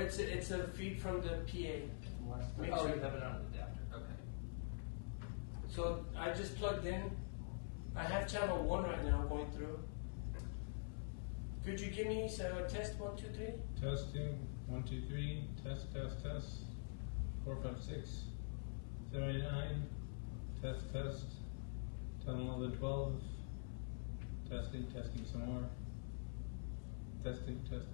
it's a feed from the PA. Make Oh, sure. you have it on an adapter. Okay. So I just plugged in. I have channel 1 right now going through. Could you give me test 1, 2, 3? Testing 1, 2, 3. Test. 4, 5, 6. 7, 8, 9. Test. 10, 11, 12. Testing some more. Testing. Because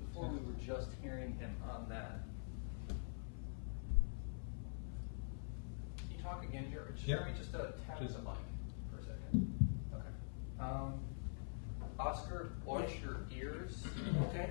before we were just hearing him on that. Can you talk again, Jerry? Yep. Jerry, just tap the mic for a second. Okay. Oscar, watch your ears. Okay.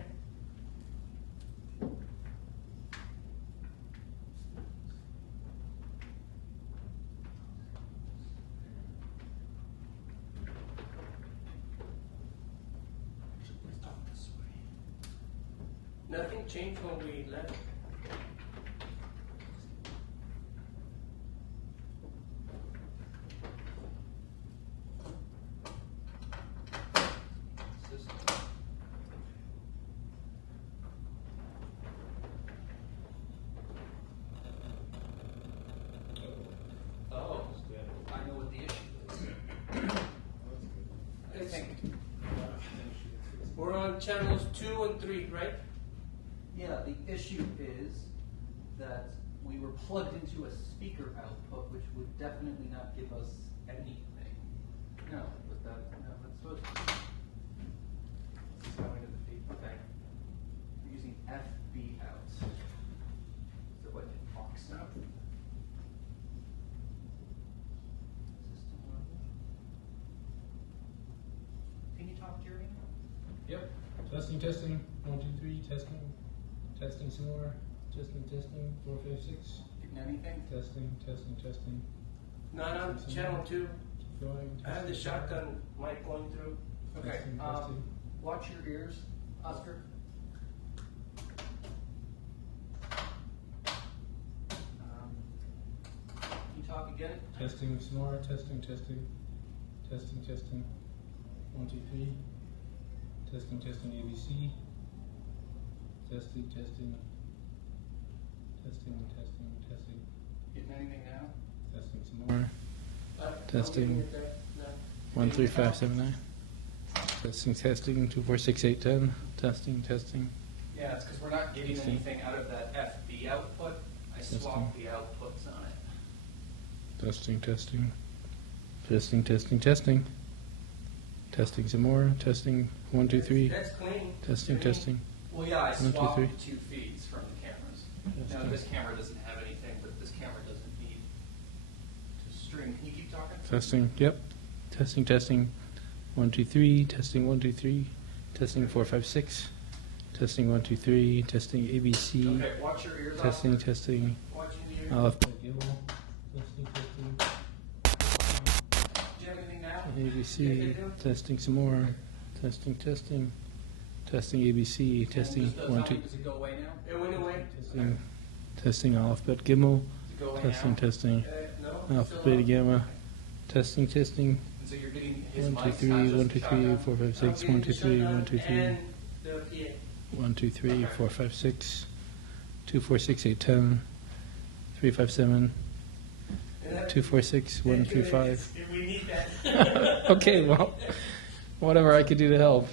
Nothing changed when we left. Oh, I know what the issue is. I think. We're on channels 2 and 3, right? Yeah, the issue is that we were plugged into a speaker output, which would definitely not give us anything. No, but that's supposed to be. This is going to the feed. Okay. We're using FB out. So what, aux out? System level. Can you talk, Jerry? Yep. Testing. 1, 2, 3. Testing some more. Testing. 4, 5, 6. Getting anything? Testing. Not on channel 2. Keep going. I have the shotgun mic going through. Okay. Testing. Watch your ears, Oscar. Can you talk again? Testing some more. Testing. 1, 2, 3. Testing ABC. Testing. Getting anything now? Testing some more. Testing. Testing. 1, 3, 5, 7, 9. Testing. 2, 4, 6, 8, 10. Testing. Yeah, it's because we're not getting anything out of that FB output. I swapped the outputs on it. Testing. Testing some more. Testing. 1, 2, 3. That's clean. Testing. Well, yeah, I 1, 2, swapped 3. the 2 feeds from the cameras. Now, this camera doesn't have anything, but this camera doesn't need to string. Can you keep talking? Testing. Yep. Testing. 1, 2, 3. Testing. 1, 2, 3. Testing. 4, 5, 6. Testing. 1, 2, 3. Testing ABC. Okay, watch your ears. Testing. Watching the ears. Alphabet Gimel. Testing. Do you have anything now? ABC. Testing some more. Testing. Testing ABC. Testing. 1, 2. Does it go away now? It went away. Testing Alphabet Gimel. Does it go away Testing. No. Alphabet Gamma. Testing. And so you're getting his 1, 2, mics, 3. not just 1, the 2, 3. shotgun? 4, 5, 6. 1, 2, 3. 1, 2, 3. And the PA. 1, 2, 3, 4, 5, 6, 2, 4, 6, 8, 10, 3, 5, 7, 2, 4, 6, 1, 3, 5. We need that. Okay, well, whatever I could do to help.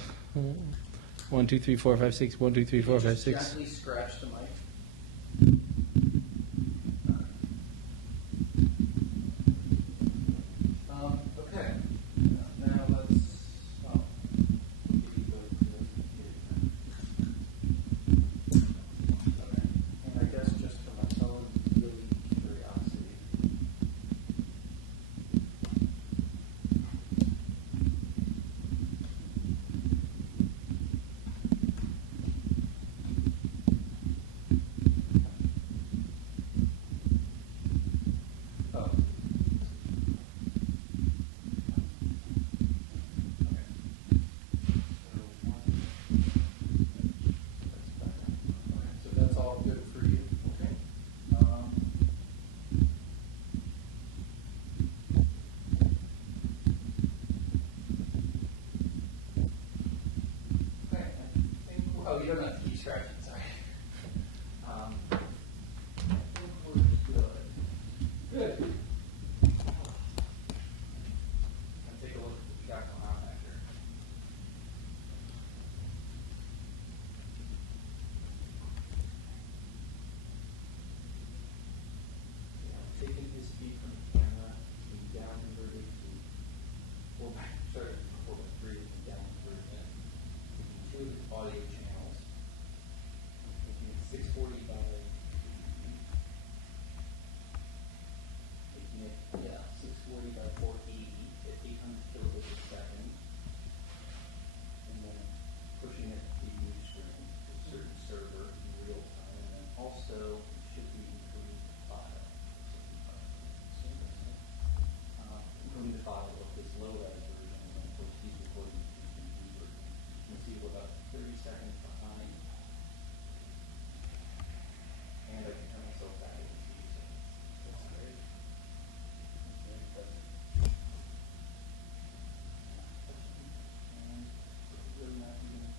1, 2, 3, 4, 5, 6, 1, 2, 3, 4, 5, 6. Gently scratch the mic. Okay. Now let's. Oh. Okay. And I guess just for my own really curiosity. Oh, you don't have to keep scratching, sorry. I think we're good. Good. Let's take a look at what we got going on back here. Taking his feet from the camera, being down inverted to 4x3, and down inverted in. Two of his audio channels. Making it 640 by, making it, 640 by 480 at 800 kilobits a second. And then pushing it to the new stream to a certain server in real time. And then also, it should be including the file. Including the file of this low-res version, and then of course he's recording the new version. You can see we're about 30 seconds behind. And I can turn myself back and see, so that's great. Okay, that's and really not even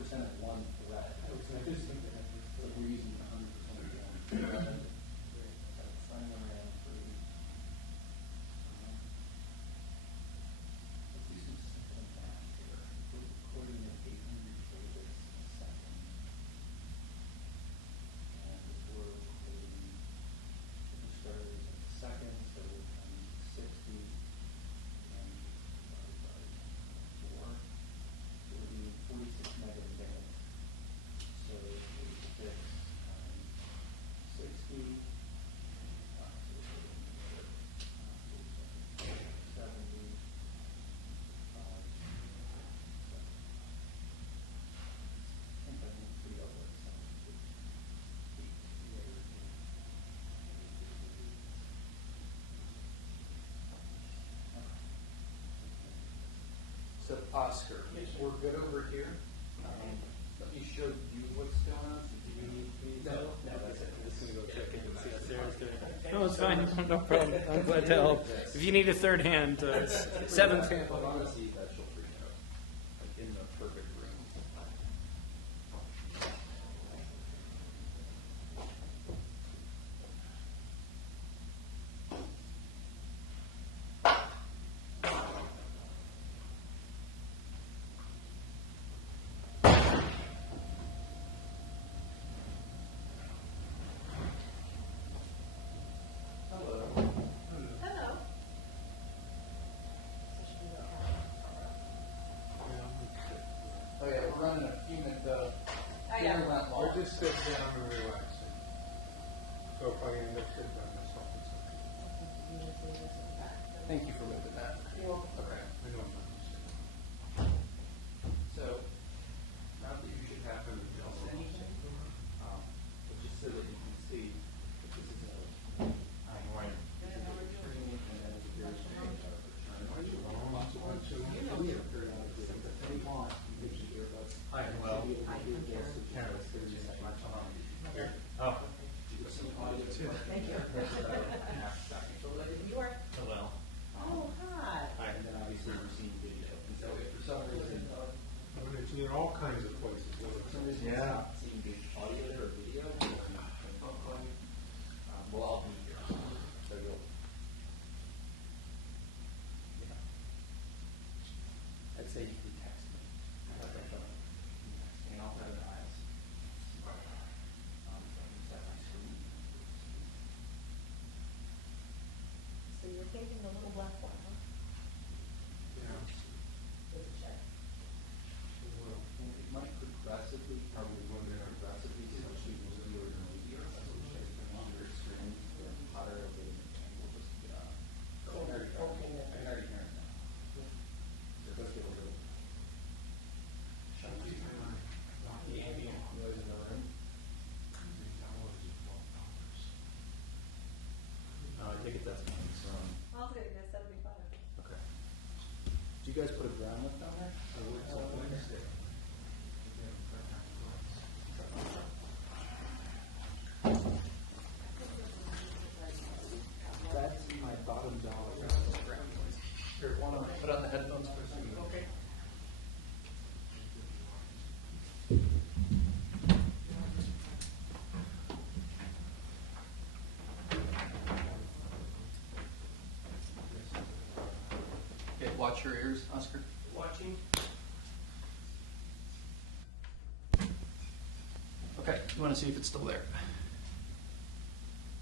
100% of one thread. I just think that like we're using 100% of one thread. That's running around free. Let's do some simple math here. We're recording at 800 kilobits a second. And we're recording, we started in a second, so we're doing 60 and divided by 4. So we're doing 46 megabytes. So 46 times 60. 70. So Oscar, we're good over here. Let me show you what's going on. So do you need me to know? No, that's it. I'm just going to go check in and see how Sarah's doing. No, it's fine. No problem. I'm glad to help. If you need a third hand, seventh hand. I want to see that she'll freak out. Like in the perfect room. Hello. Oh yeah, we're running a few minutes. yeah. Dinner went long. Or just sit down and relax. So if I end up sitting by myself, it's okay. Thank you for moving that. You're welcome. Okay. I don't mind. So, not that you should have to adjust anything, but just so that you can see that this is a right. And then it's a very strange Hi, well, oh. Thank you. You are? Hello. Oh, hi. Hi, and then obviously we're seeing video. And so if for some reason, It's in all kinds of places. it's not seeing the audio there or video, we'll all be here. So you'll, yeah. I'd say you can text me. I've got my phone. And I'll have an eyes. So I can set my screen. So you're taking the little black one, huh? Yeah. With the check. Well, It might progressively, probably one minute progressively, so she will do it in a year. That's what she's been on her screen, the hotter it'll be, and we'll just, I can already hear it now. So let's get a little. Shut the ambient noise in the room. I think it does. I'll take it, 75. Okay. Do you guys put a ground lift on there? That's my bottom dollar. Here, want to put on the headphones for a second? Okay. Okay, watch your ears, Oscar. Watching. Okay, you want to see if it's still there?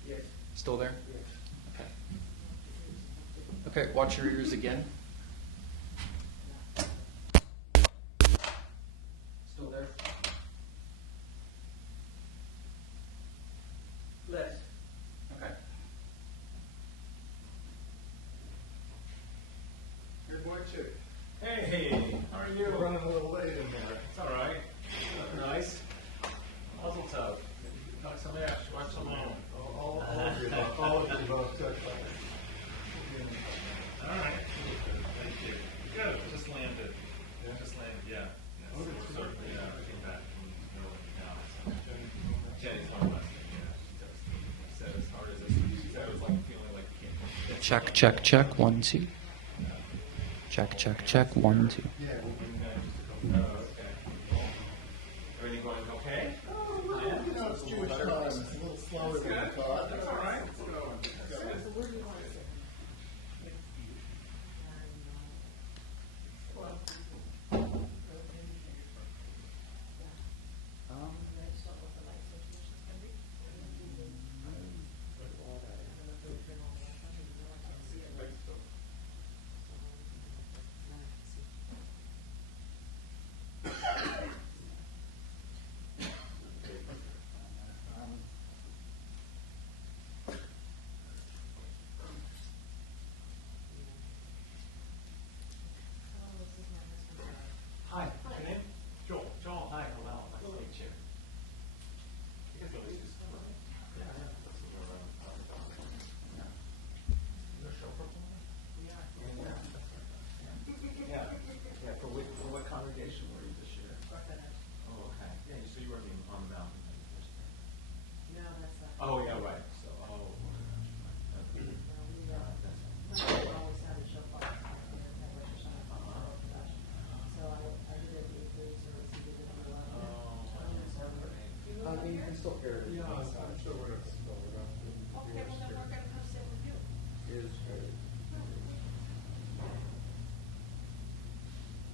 Yes. Still there? Yes. Okay. Okay, watch your ears again. Still there? Less. Okay. Good morning, Chick. Hey, how are you? We're running a little late in there. It's all right. Nice. Mazel tov. Knock some ash. Watch some home. All of you, all of you both took All right. Thank you. Good. Just landed. Yeah? Just landed. Yeah. Yeah. Oh, did So you? certainly, I came back from early now. So. Jenny's home last night. Yeah. She said as hard as it. She said it was like feeling like you can't. Check, check, check. 1, 2. Check, check, check. 1, 2. Yeah. Oh, okay. Everything going okay? Yeah. You know, it's Jewish time. It's a little slower than I thought. That's all right. It's going. It's good. So where do you want to sit? Hi. What's your name? Joel. Joel. Hi. Hello. Nice to meet you. You guys always use yeah. That's what we're Is there a chauffeur? Yeah. Yeah. For what congregation were you this year? Oh, okay. Yeah. So you were on the mountain. No, that's not. Oh, yeah. Right. So. Oh. Okay. We always had a show bar. So I did it at 8:30 service, he did it at 11. I mean, you can still hear it. Yeah, I'm sure we're not. Okay, well then we're gonna come sit with you. Is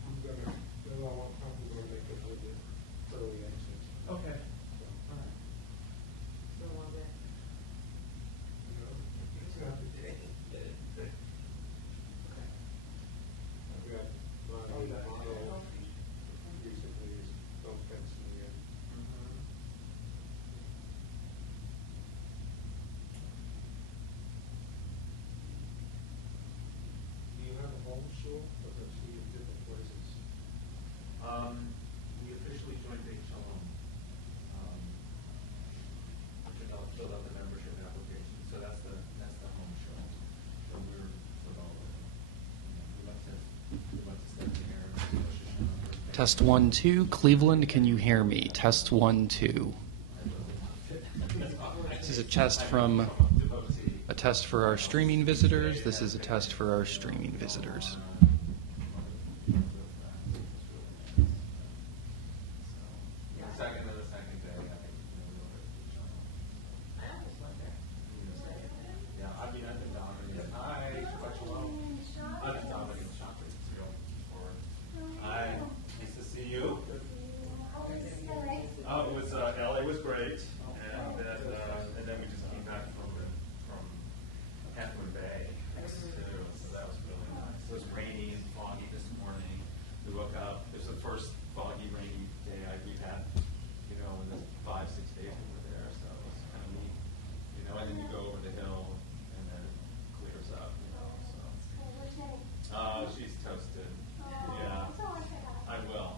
I'm gonna, then I want to go make it a little bit early exit. Okay. All right. So while we're. You know, it's not the day. We got my model recently is don't fence me in. Do you have a home show? Because I see you in different places. We officially joined Big Shalom. Filled out the membership application. So that's the home show. So we're sort of we went to start there. Test 1, 2. Cleveland, can you hear me? Test 1, 2. This is a test for our streaming visitors. This is a test for our streaming visitors. The second day, I think I always went there. yeah, I mean, I've been dominating. Hi, Shabbat Shalom. I've been dominating chocolate for. Hi, nice to see you. It was LA was great, and then we just came back from Catherine Bay too, so that was really nice. It was rainy and foggy this morning. We woke up. It was the first foggy, rainy day we've had, in the 5-6 days we were there. So it was kind of neat, And then you go over the hill, and then it clears up, So she's toasted. Yeah, I will.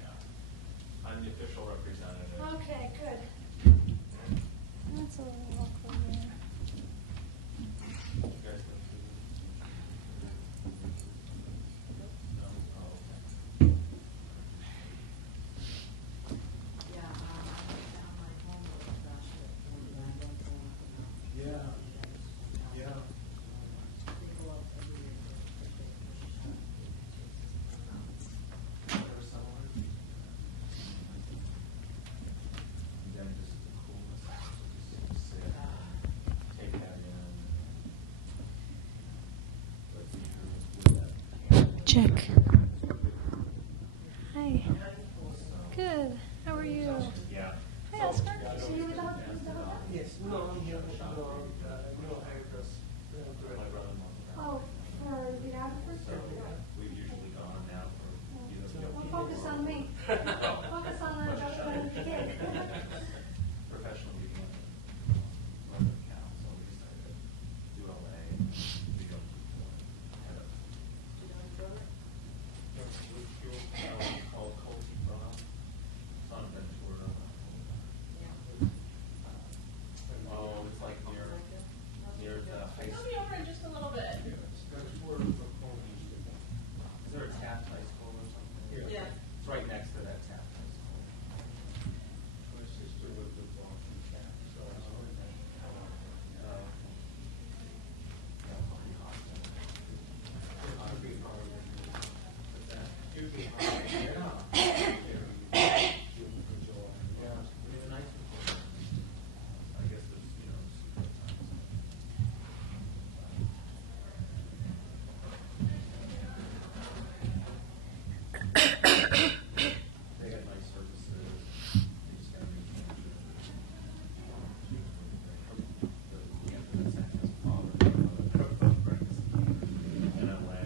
Yeah, I'm the official representative. Okay, good. That's a little awkward there. You guys go through No? Oh, okay. Yeah, I found my homework basket and I don't go up and up. Yeah. Yeah. They go up every year. Never celebrated? check. Hi. Good. How are you? Yeah. Hi, Oscar. So you with the Yes, no, I'm here. No hairdress. My brother-in-law. Oh, for videographers? So we've usually gone now for Well, focus on me. Focus on the kid. professional meeting on the account. So we decided to do LA. We go head up. Called Colty Prom. It's on Ventura. It's like near the high Tell school. me over in just a little bit. Is there a Taft High School or something? Yeah. It's right next to that Taft High School. My sister lived with Boston Cat, so I was with her. Usually high. I guess there's, they got nice services. They just gotta make in LA.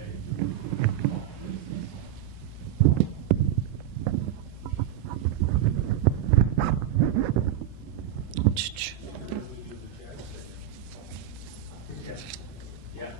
Yeah.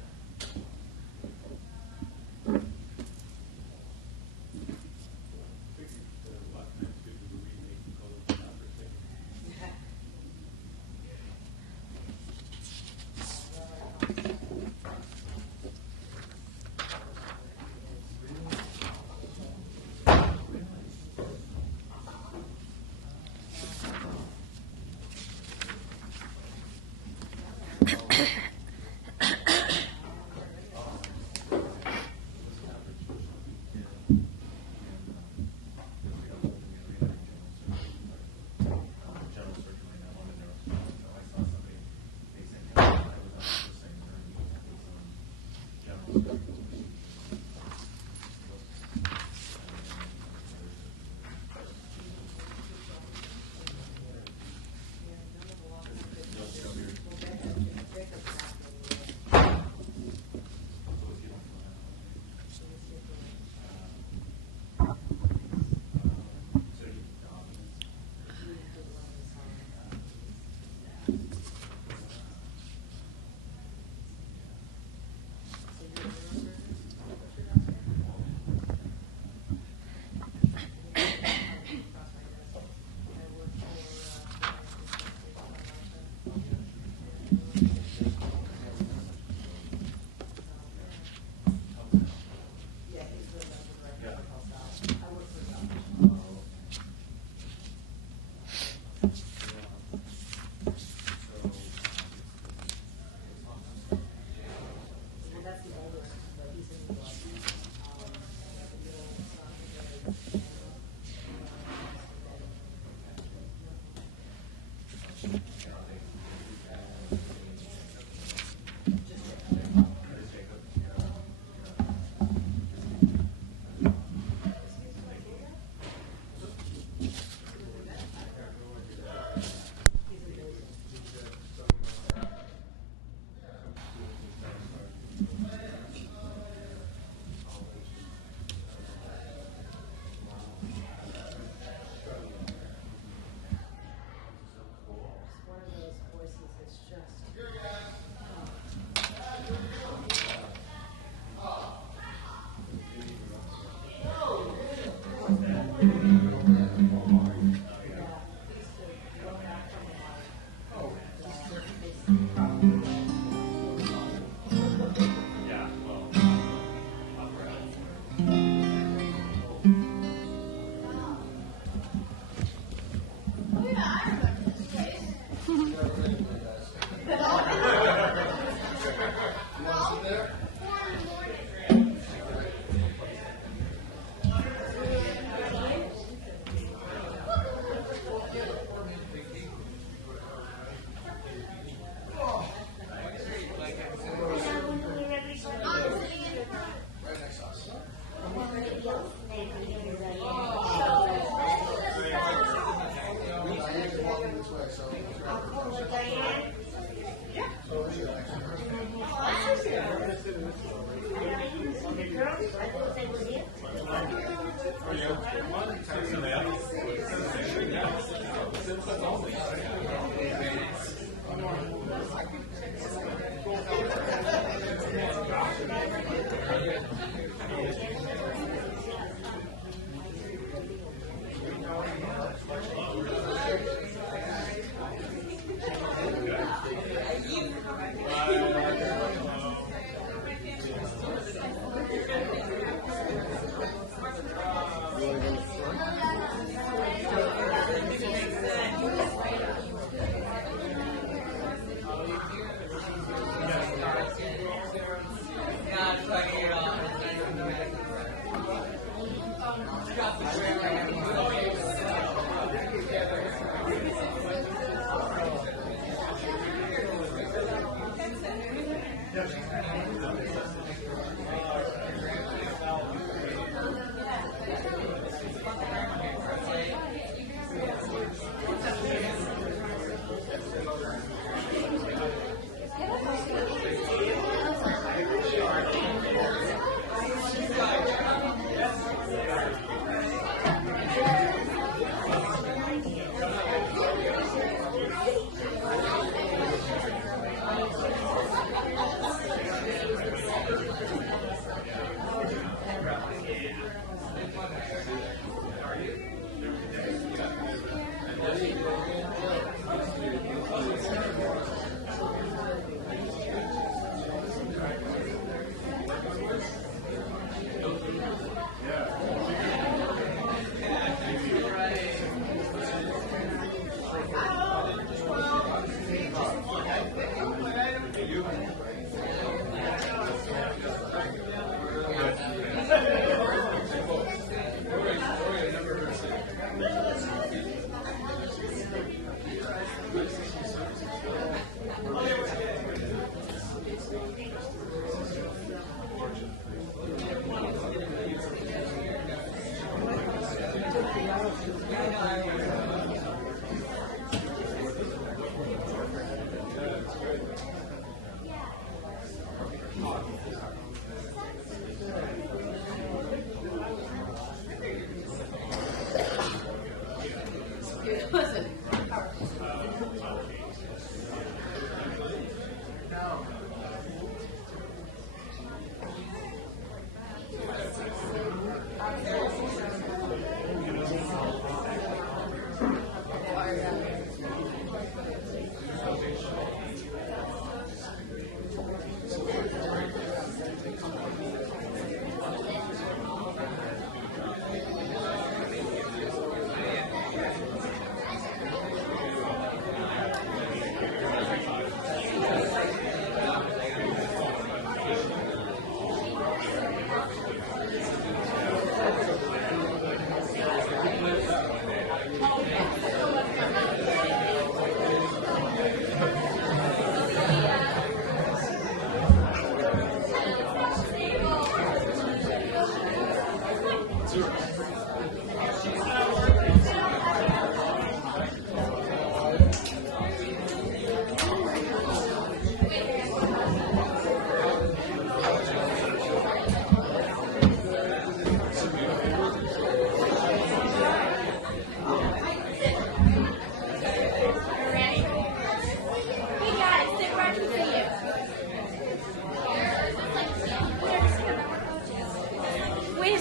One of those voices that's just. Yeah, well,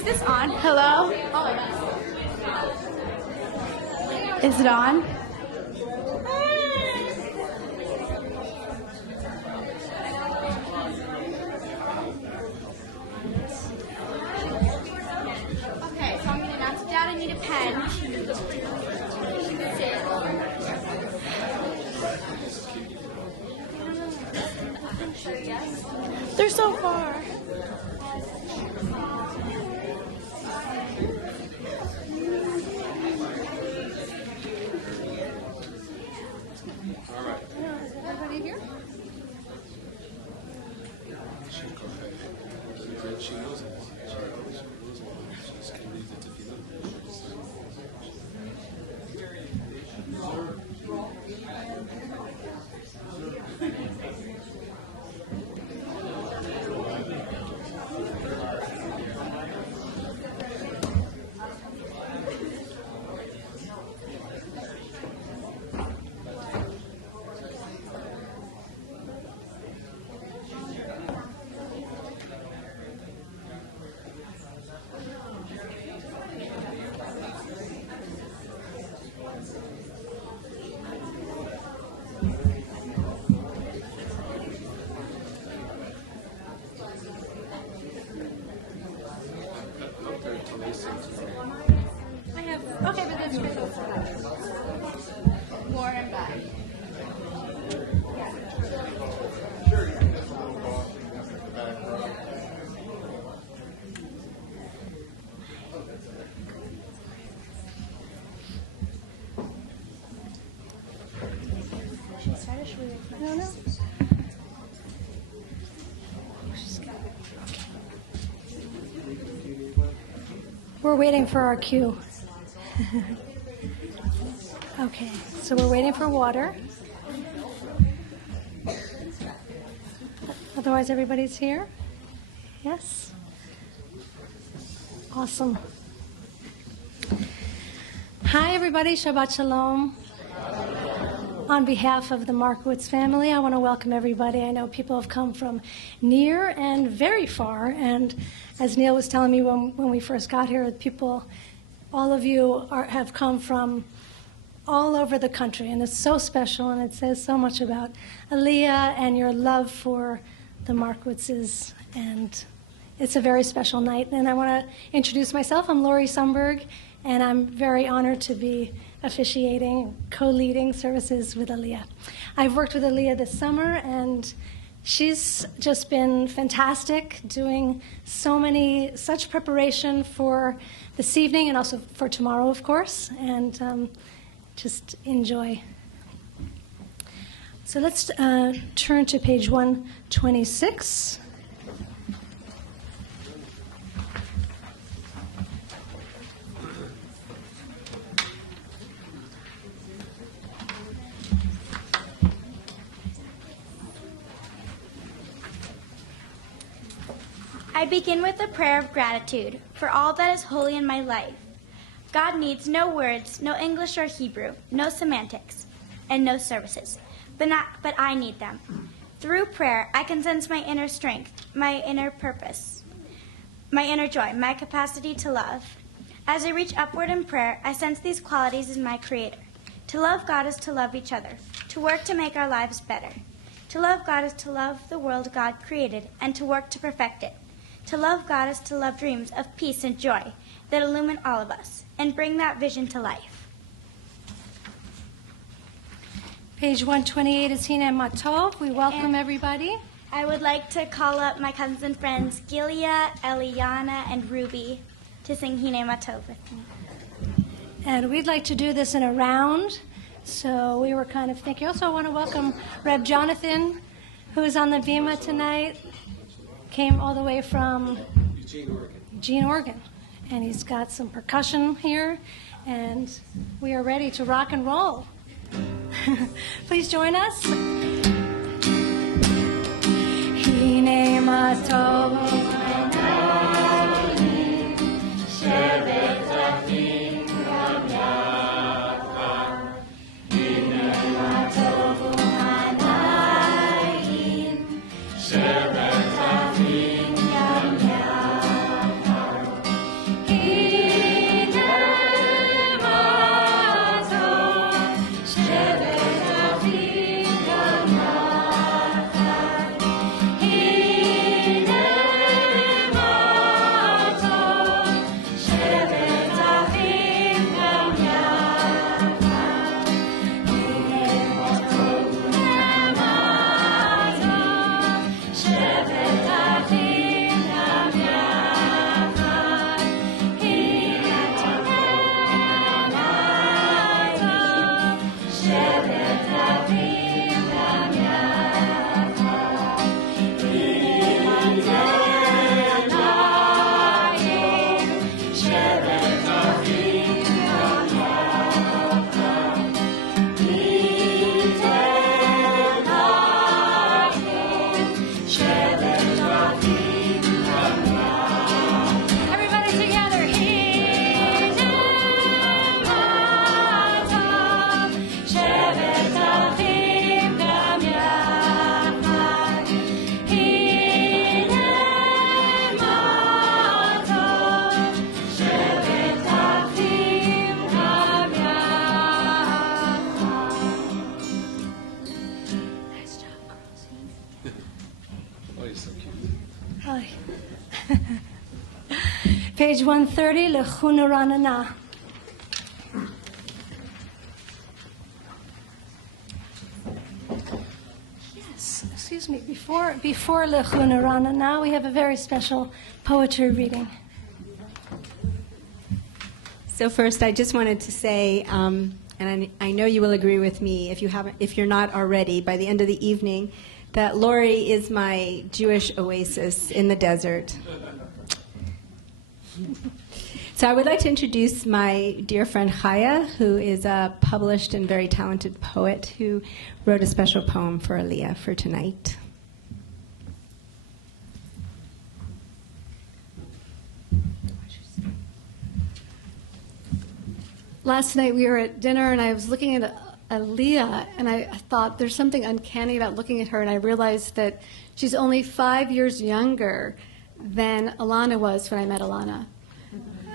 this on? Hello? Is it on? Okay, so I'm going to announce it down. I need a pen. They're so far. Everybody here? More and back. Sure, you can just a little boss, you can just at the back row. No, no. We're waiting for our cue. Okay, so we're waiting for water. Otherwise, everybody's here? Yes? Awesome. Hi, everybody. Shabbat Shalom. On behalf of the Markowitz family, I want to welcome everybody. I know people have come from near and very far, and as Neil was telling me when we first got here, people, all of you have come from all over the country, and it's so special, and it says so much about Aliya and your love for the Markowitzes, and it's a very special night. And I want to introduce myself. I'm Lori Sumberg, and I'm very honored to be officiating, co-leading services with Aliya. I've worked with Aliya this summer, and she's just been fantastic, doing such preparation for this evening and also for tomorrow, of course, and just enjoy. So let's turn to page 126. I begin with a prayer of gratitude for all that is holy in my life. God needs no words, no English or Hebrew, no semantics, and no services, but I need them. Through prayer, I can sense my inner strength, my inner purpose, my inner joy, my capacity to love. As I reach upward in prayer, I sense these qualities in my Creator. To love God is to love each other, to work to make our lives better. To love God is to love the world God created and to work to perfect it. To love God is to love dreams of peace and joy that illumine all of us and bring that vision to life. Page 128 is Hina Matov. We welcome everybody. I would like to call up my cousins and friends Gilia, Eliana, and Ruby to sing Hine Matov with me. And we'd like to do this in a round. So we were kind of thinking. Also, I want to welcome Reb Jonathan, who is on the Bima tonight. Came all the way from Eugene, Oregon. And he's got some percussion here. And we are ready to rock and roll. Please join us. Hine matov hanayim shevet achim gam yachad. Hine matov hanayim shevet achim gam yachad. Hine matov shevet achim gam yachad. Hine matov shevet achim gam yachad. Hine matov shevet achim gam yachad. Hine matov shevet achim gam yachad. Everybody together. Shevet achim gam yachad. Hine matov shevet achim gam yachad. Nice job, girls. Oh, you're so cute. Hi. Page 130, Lechuna Ranana. Excuse me, before Lechuna Rana, now we have a very special poetry reading. So first, I just wanted to say, and I know you will agree with me if you're not already, by the end of the evening, that Lori is my Jewish oasis in the desert. So I would like to introduce my dear friend Chaya, who is a published and very talented poet who wrote a special poem for Aliya for tonight. Last night we were at dinner and I was looking at Aliya and I thought there's something uncanny about looking at her, and I realized that she's only 5 years younger than Alana was when I met Alana.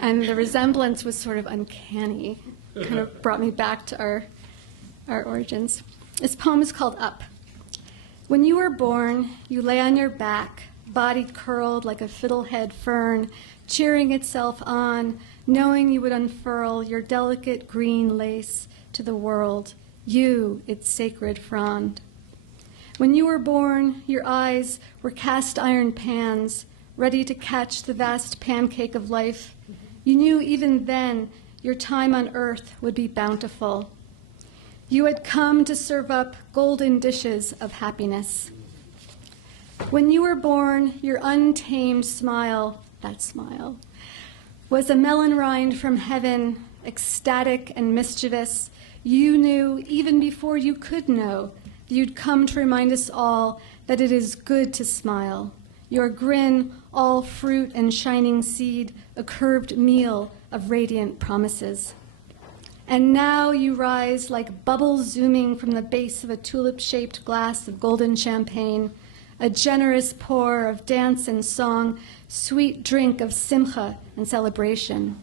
And the resemblance was sort of uncanny. Kind of brought me back to our origins. This poem is called Up. When you were born, you lay on your back, body curled like a fiddlehead fern, cheering itself on, knowing you would unfurl your delicate green lace to the world, you, its sacred frond. When you were born, your eyes were cast iron pans, ready to catch the vast pancake of life. You knew even then your time on earth would be bountiful. You had come to serve up golden dishes of happiness. When you were born, your untamed smile, that smile, was a melon rind from heaven, ecstatic and mischievous. You knew, even before you could know, you'd come to remind us all that it is good to smile. Your grin, all fruit and shining seed, a curved meal of radiant promises. And now you rise like bubbles zooming from the base of a tulip-shaped glass of golden champagne, a generous pour of dance and song, sweet drink of simcha and celebration.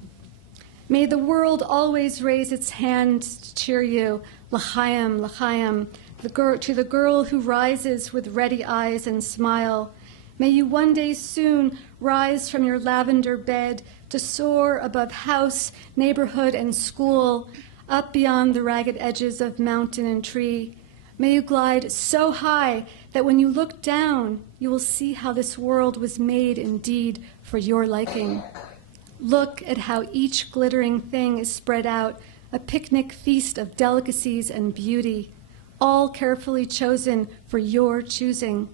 May the world always raise its hand to cheer you, l'chaim, l'chaim, to the girl who rises with ready eyes and smile. May you one day soon rise from your lavender bed to soar above house, neighborhood, and school, up beyond the ragged edges of mountain and tree. May you glide so high that when you look down, you will see how this world was made indeed for your liking. Look at how each glittering thing is spread out, a picnic feast of delicacies and beauty, all carefully chosen for your choosing.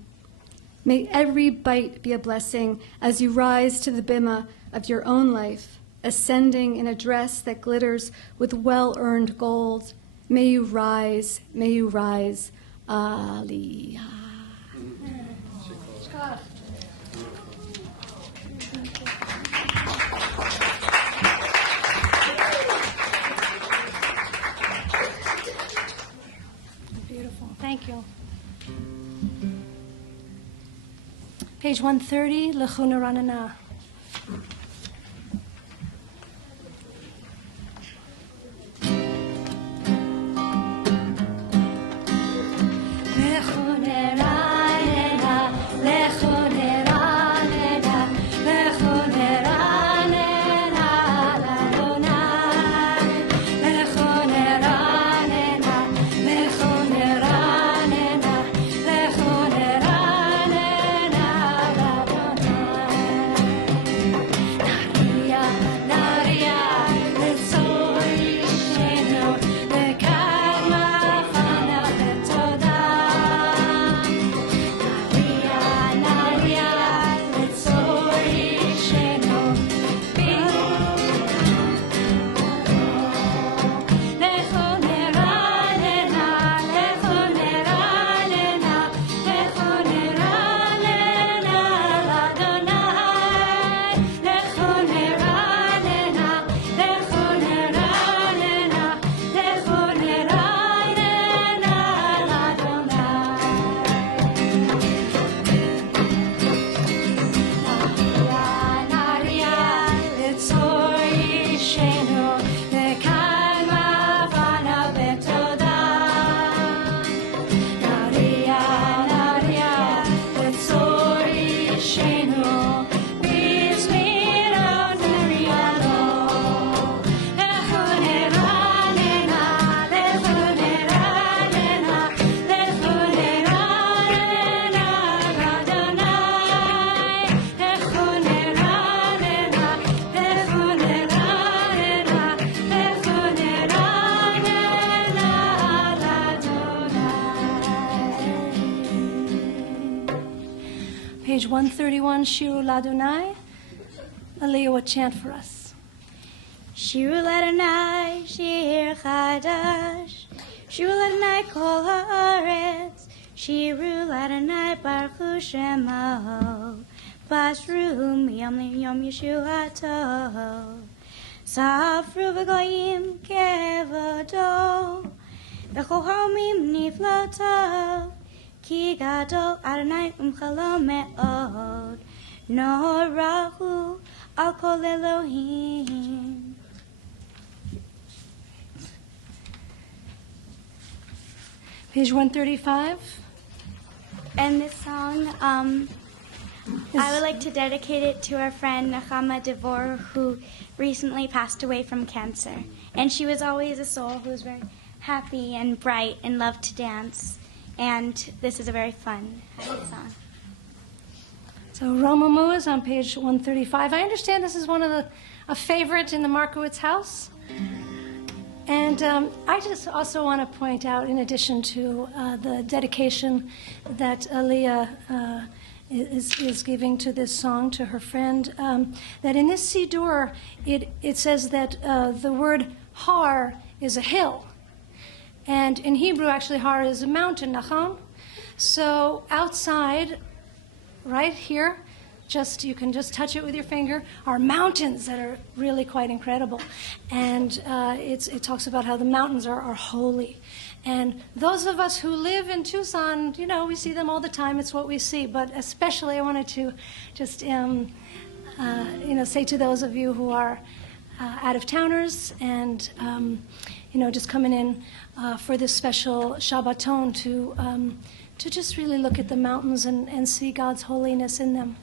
May every bite be a blessing as you rise to the bima of your own life, ascending in a dress that glitters with well-earned gold. May you rise, Aliya. Beautiful, thank you. Page 130, Lechuna Ranana. page 131, Shiru Ladonai. Aliya will chant for us. Shiru Ladonai, Shir Chadash, Shiru Ladonai Kol Haaretz, Shiru Ladonai Baruch Hu Shemo, Bashru Miyom Yom Yeshuato, Safru V'Goyim Kevodo, B'chol Haromim Nifloto, Ki Gadol Adonai Umchalom Me'od, Norahu Al Kol Elohim. Page 135. And this song, I would like to dedicate it to our friend Nechama Devor, who recently passed away from cancer. And she was always a soul who was very happy and bright and loved to dance. And this is a very fun, happy song. So Romamu is on page 135. I understand this is a favorite in the Markowitz house. And I just also want to point out, in addition to the dedication that Aliya is giving to this song to her friend, that in this Siddur, it says that the word har is a hill. And in Hebrew, actually, har is a mountain, nachon. So outside, right here, you can just touch it with your finger, are mountains that are really quite incredible. And it talks about how the mountains are holy. And those of us who live in Tucson, we see them all the time. It's what we see. But especially I wanted to just, say to those of you who are out-of-towners and, just coming in for this special Shabbaton to just really look at the mountains and see God's holiness in them.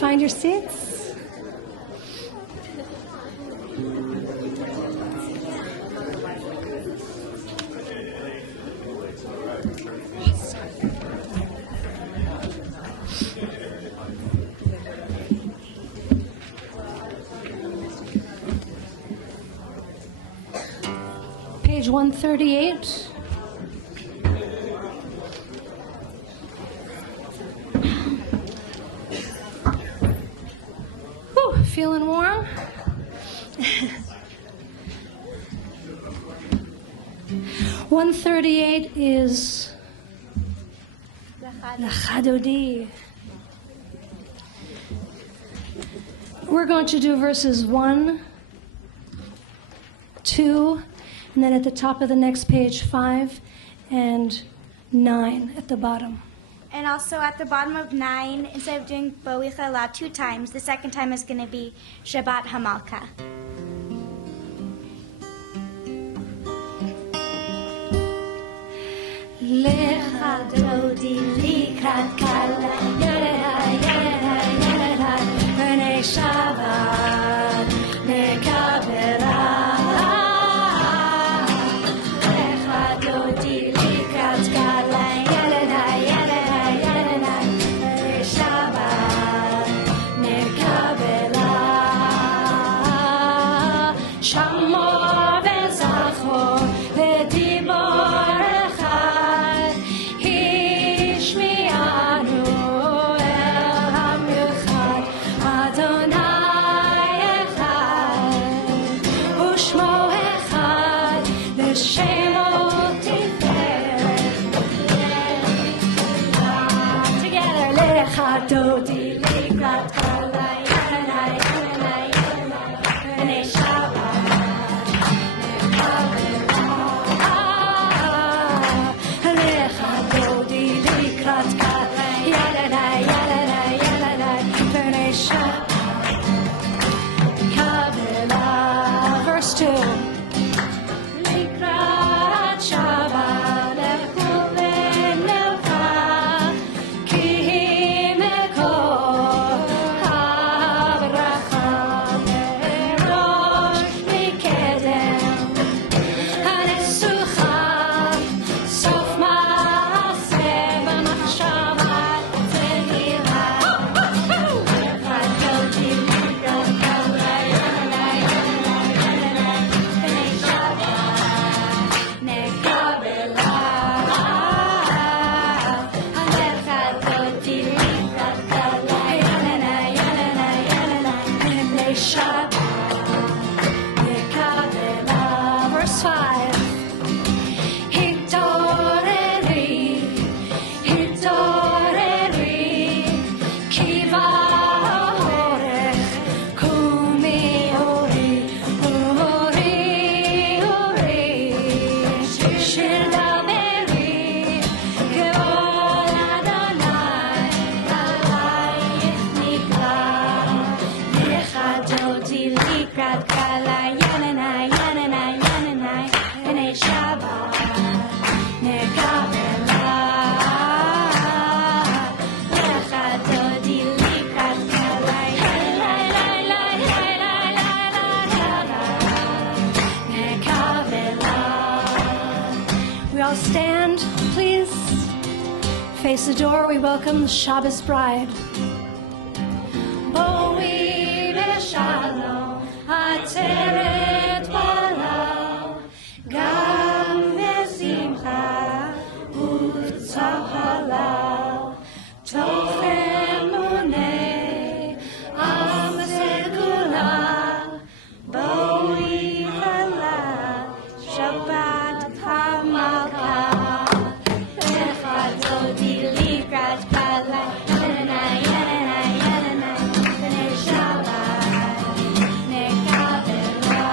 Find your seats. Page 138. Whew, feeling warm? 138 is L'chadodi. We're going to do verses 1, 2, and then at the top of the next page, 5 and 9 at the bottom. And also at the bottom of 9, instead of doing Bo'ich Elah 2 times, the second time is going to be Shabbat HaMalka. Lecha dodi likrat kala yelena b'nei Shabbat nekabela. Lecha dodi likrat kala yelena b'nei Shabbat nekabela. Shamor v'zachor v'dibor Dodi likrat kala yelena b'nei Shabbat nekabela. Lecha dodi likrat kala yelena b'nei Shabbat nekabela. Verse 2. Likrat Shabbat ekuven elcha ki Verse 5. Hitoreri, kiva orech, kumi ori, shir daveri, kevod Adonai, alayich nikra, lecha dodi likrat kala yelena b'nei Shabbat nekabela. Lecha dodi likrat kala nekabela. We all stand, please. Face the door. We welcome the Shabbos bride. Bo'ii b'shalom ateret bala, gam v'simcha u'tzahara, toch emunei am segula. Bo'ii Elah Shabbat HaMalka. Lecha dodi likrat kala yelena b'nei Shabbat nekabela.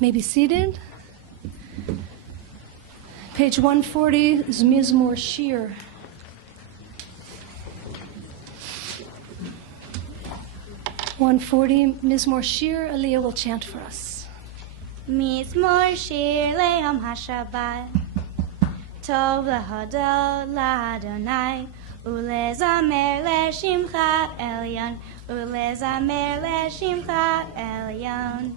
may be seated. Page 140 is Mizmor Shir. Mizmor Shir, Aliya will chant for us. Mizmor Shir Le'yom HaShabbat Tov Lehodot L'Adonai Ulezamer Le'Shimcha Elyon Ulezamer Le'Shimcha Elyon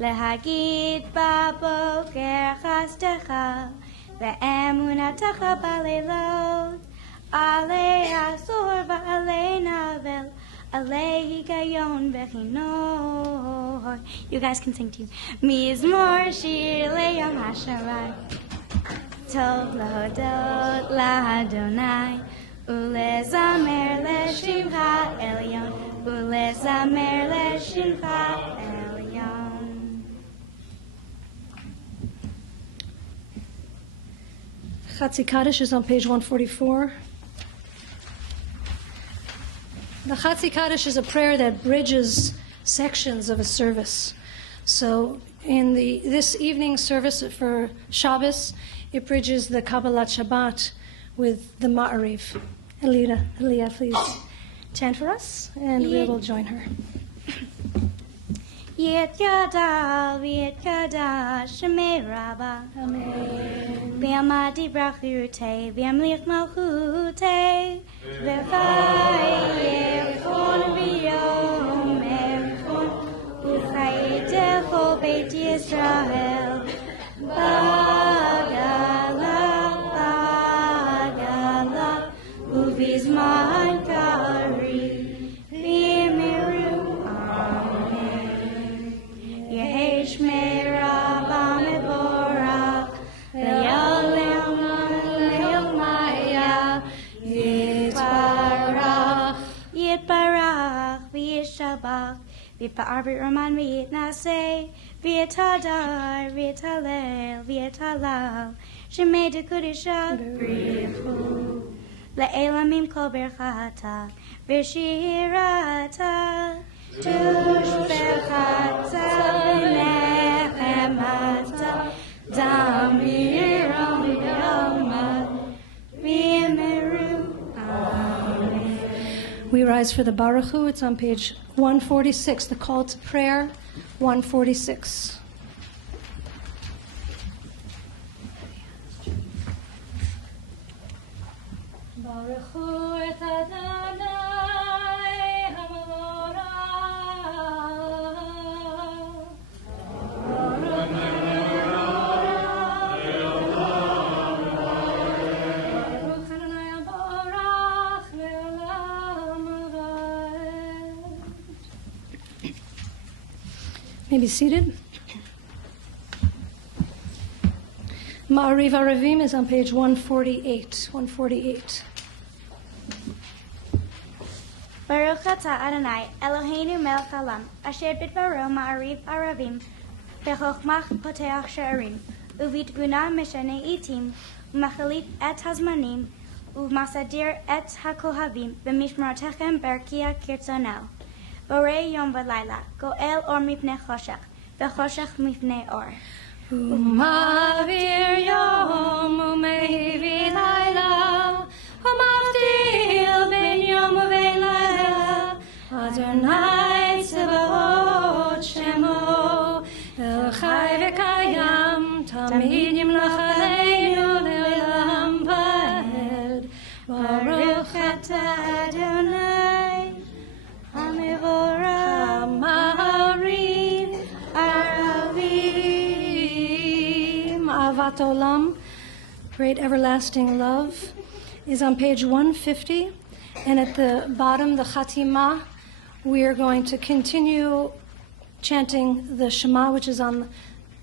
Lehagid Baboker Chastecha Ve'emunatecha Balelot Alei Asor Va'alei Navel Alei Higayon Bechinor. You guys can sing too. Mizmor Shir Le'yom HaShabbat Tov L'Hodot L'Adonai Ulezamer Le'Shimcha Elyon Ulezamer Le'Shimcha Elyon. Chatzi Kaddish is on page 144. The Chatzi Kaddish is a prayer that bridges sections of a service. So in this evening service for Shabbos, it bridges the Kabbalat Shabbat with the Ma'ariv. Aliya, please chant for us, and we will join her. Yet Yada, Yet Yada, Shemei Rabba. Amen. V'amadi brachirute, v'amlich malchute, v'chai yechon v'yom echon, u'chayte chol Beit Yisrael, bagala, uvizman kari, v'yemiru, amen. Yehesh me'rabba mevorach, Yitbarach, V'yishabach, V'yitba'ar V'yiraman V'yitnaseh, V'yitadar, V'yitalel, V'yitalal, Shemei Dekudisha B'richu, Le'elamim Kol Berchata, V'shirata, Tush Berchata, V'nechemata, Damiram V'yamad, V'yemeru, Amen. We rise for the Baruch Hu. It's on page 146, the call to prayer, 146. Baruch Hu et Adonai Hamelorah. May be seated. Ma'ariv Aravim is on page 148. 148. Baruch atah Adonai, Eloheinu melech haolam, asher bidbaro ma'ariv aravim, b'chochmah poteach she'arim, uvitbuna meshane itim, u'machalit et hazmanim, u'masadir et hakohavim, b'mishmarotechem berkia kirtzonel. Borei yom v'layla, go'el or mipnei choshech, v'choshech mipnei or. Umavir yom umehivi layla, umavdil ben yom uvein layla, Adonai Tzevaot Shemo, El Chai v'Kayam, Tamid yimlach aleinu le'olam va'ed. Baruch atah Adonai, Hamevorah, Ma'ariv, Aravim. Avat Olam, great everlasting love, is on page 150. And at the bottom, the Chatimah, we are going to continue chanting the Shema, which is on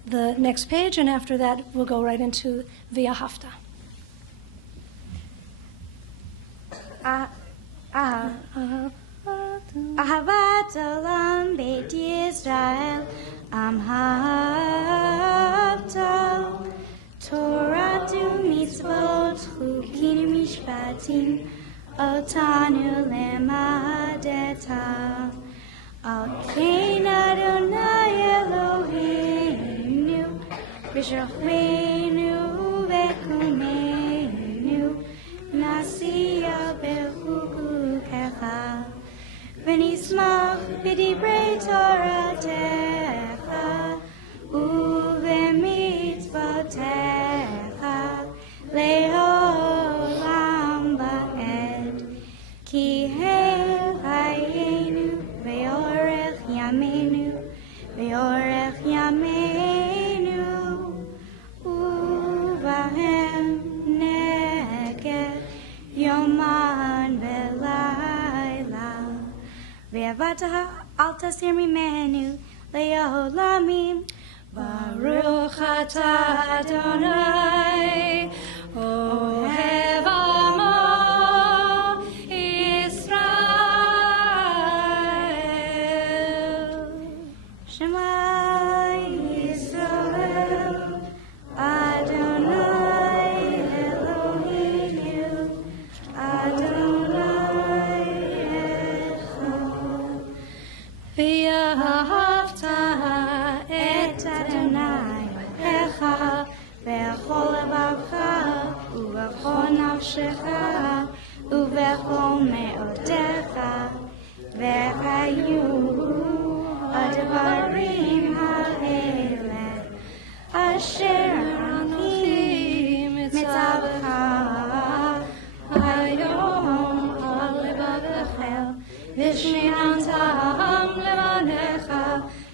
the next page. And after that, we'll go right into V'yahavta. Ahavat olam Beit Yisrael, Am Havta, Torah tu mitzvot, chukim mishpatim, otanu lemadeta, al kein Adonai Eloheinu, V'jochvenu v'kumenu nasiya b'chukukecha v'nismach b'divrei Toratecha u'v'mitzvotecha le'olam ba'ed ki hel hayenu ve'orech yamenu ve'orech yamenu uvahem neged yoman ve'layla ve'avataha al tasir mimenu le'olamim Baruch atah Adonai Ohev Amo Yisrael Shema Yisrael Adonai Eloheinu Adonai Echad V'yahavta et Adonai Echa v'chol levacha uv'chol nafshecha uv'chol me'odecha v'hayu advarim ha'ele asher anochi mitzavcha hayom al levavechel v'shinantam levanecha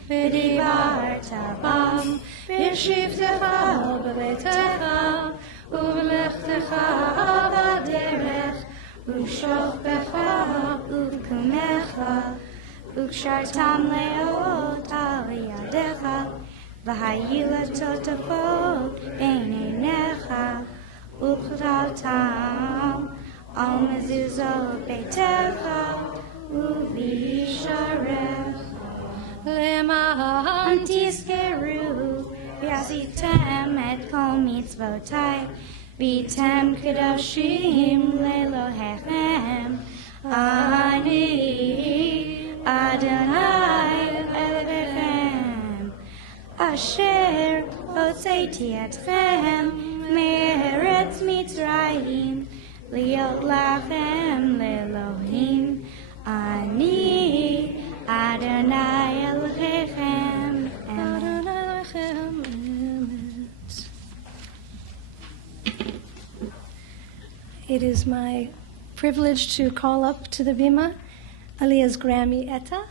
v'divart bam v'shivtecha b'beitecha u'lechtecha b'derech u'shofbecha u'kumecha u'kshartam leot al yadecha v'hayu totafot b'einecha u'chlaltam al mezuzot beitecha u'visharech Le'ma'an tizkeru v'asitem et kol mitzvotai v'tem kedoshim le'lohechem ani Adonai Elohechem asher hotzeiti etchem me'eretz Mitzrayim liot lachem le'Elohim ani Adonai Elohechem Adonai Elohechem Emet. It is my privilege to call up to the Bima Aliya's Grammy Etta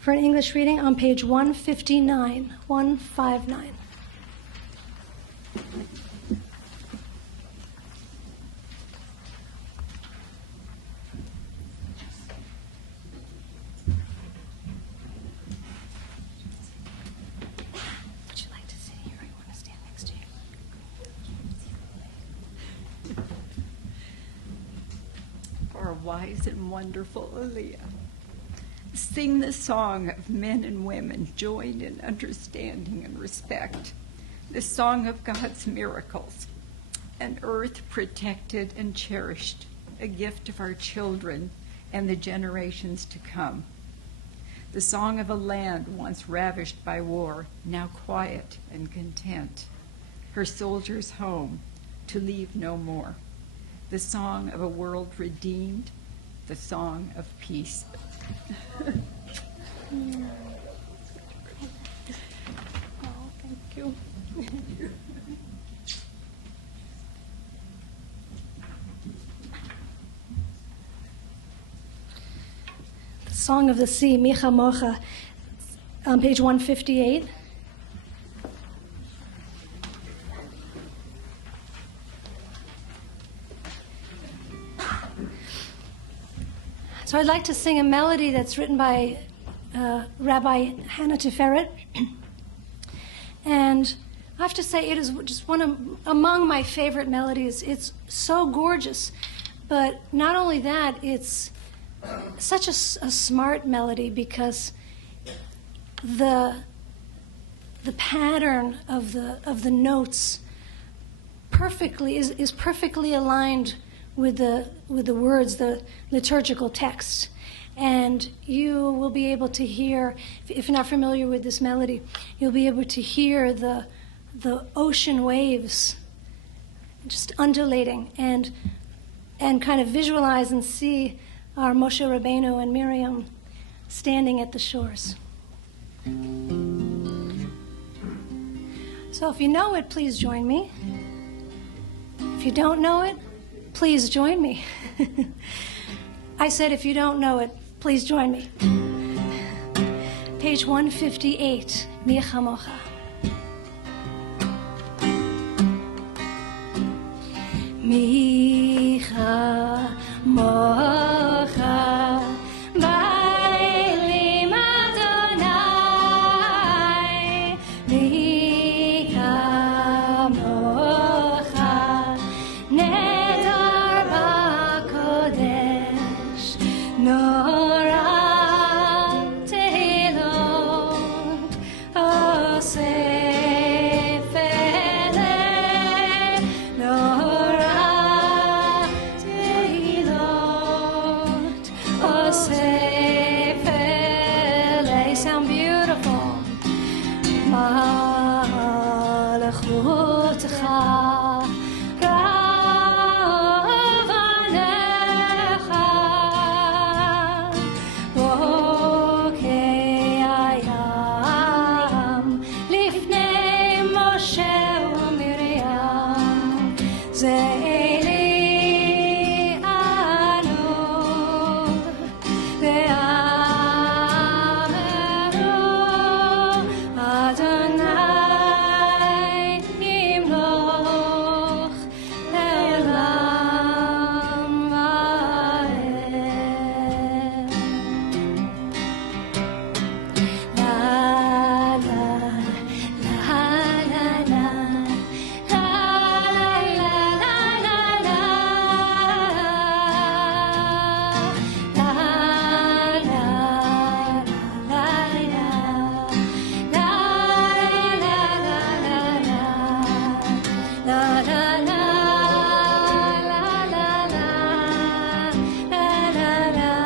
for an English reading on page 159. 159. Our wise and wonderful Aliya. Sing the song of men and women joined in understanding and respect, the song of God's miracles, an earth protected and cherished, a gift of our children and the generations to come. The song of a land once ravished by war, now quiet and content, her soldiers home, to leave no more. The song of a world redeemed, the song of peace. Oh, thank you. The Song of the Sea, Micha Mocha, on page 158. So I'd like to sing a melody that's written by Rabbi Hannah Tiferet. And I have to say it is just among my favorite melodies. It's so gorgeous. But not only that, it's such a smart melody because the pattern of the notes is perfectly aligned with the words, the liturgical text. And you will be able to hear, if you're not familiar with this melody, you'll be able to hear the ocean waves just undulating, and kind of visualize and see our Moshe Rabbeinu and Miriam standing at the shores. So if you know it, please join me. If you don't know it, please join me. I said if you don't know it, please join me. Page 158, Mi Chamocha. Mi Chamocha, Bailim Adonai, Mi Chamocha, Nedar BaKodesh, Nora Tehilot, Osef Eleh, Nora Tehilot, Osef Eleh. Sound beautiful. Malachutcha, Ravanecha, Bokei Hayam, Lifnei Moshe uMiriam, Ze'eli Anu, Ve'ameru, Adonai Yimloch Le'olam Va'ed. La la la la la, la la la la la, la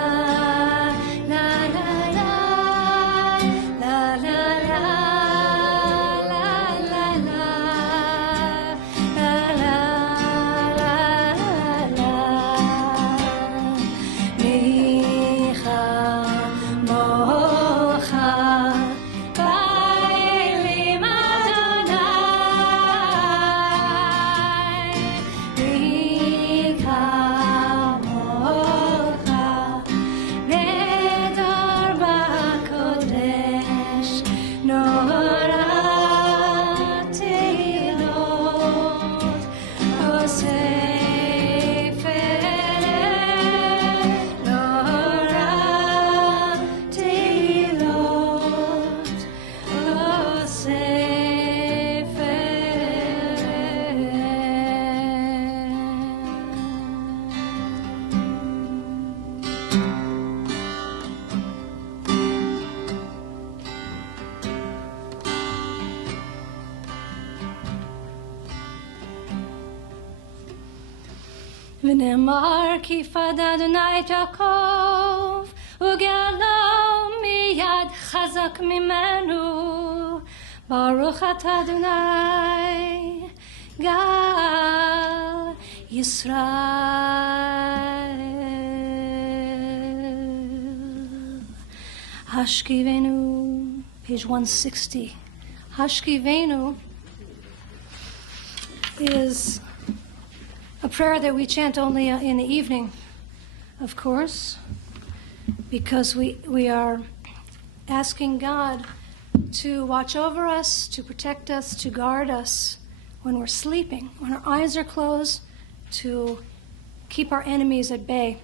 la la ונאמר כי פד אדוני את יעקב וגאלו מיד חזק ממנו ברוך אתה אדוני גאל ישראל. Hashkivenu, page 160. Hashkivenu is a prayer that we chant only in the evening, of course, because we are asking God to watch over us, to protect us, to guard us when we're sleeping, when our eyes are closed, to keep our enemies at bay.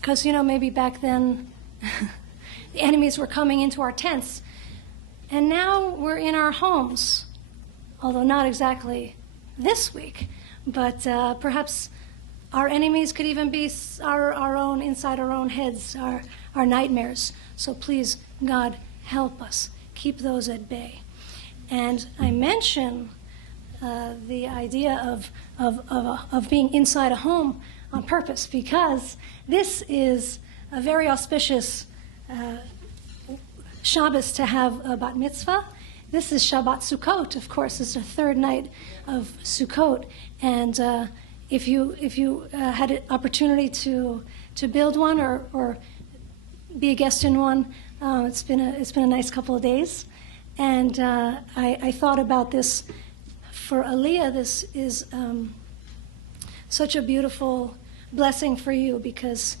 Because, maybe back then the enemies were coming into our tents, and now we're in our homes, although not exactly this week, but perhaps our enemies could even be our own, inside our own heads, our nightmares. So please, God, help us. Keep those at bay. And I mention the idea of being inside a home. on purpose, because this is a very auspicious Shabbos to have a bat mitzvah. This is Shabbat Sukkot, of course. It's the third night of Sukkot, and if you had an opportunity to build one or be a guest in one, it's been a nice couple of days, and I thought about this for Aliya. This is such a beautiful blessing for you, because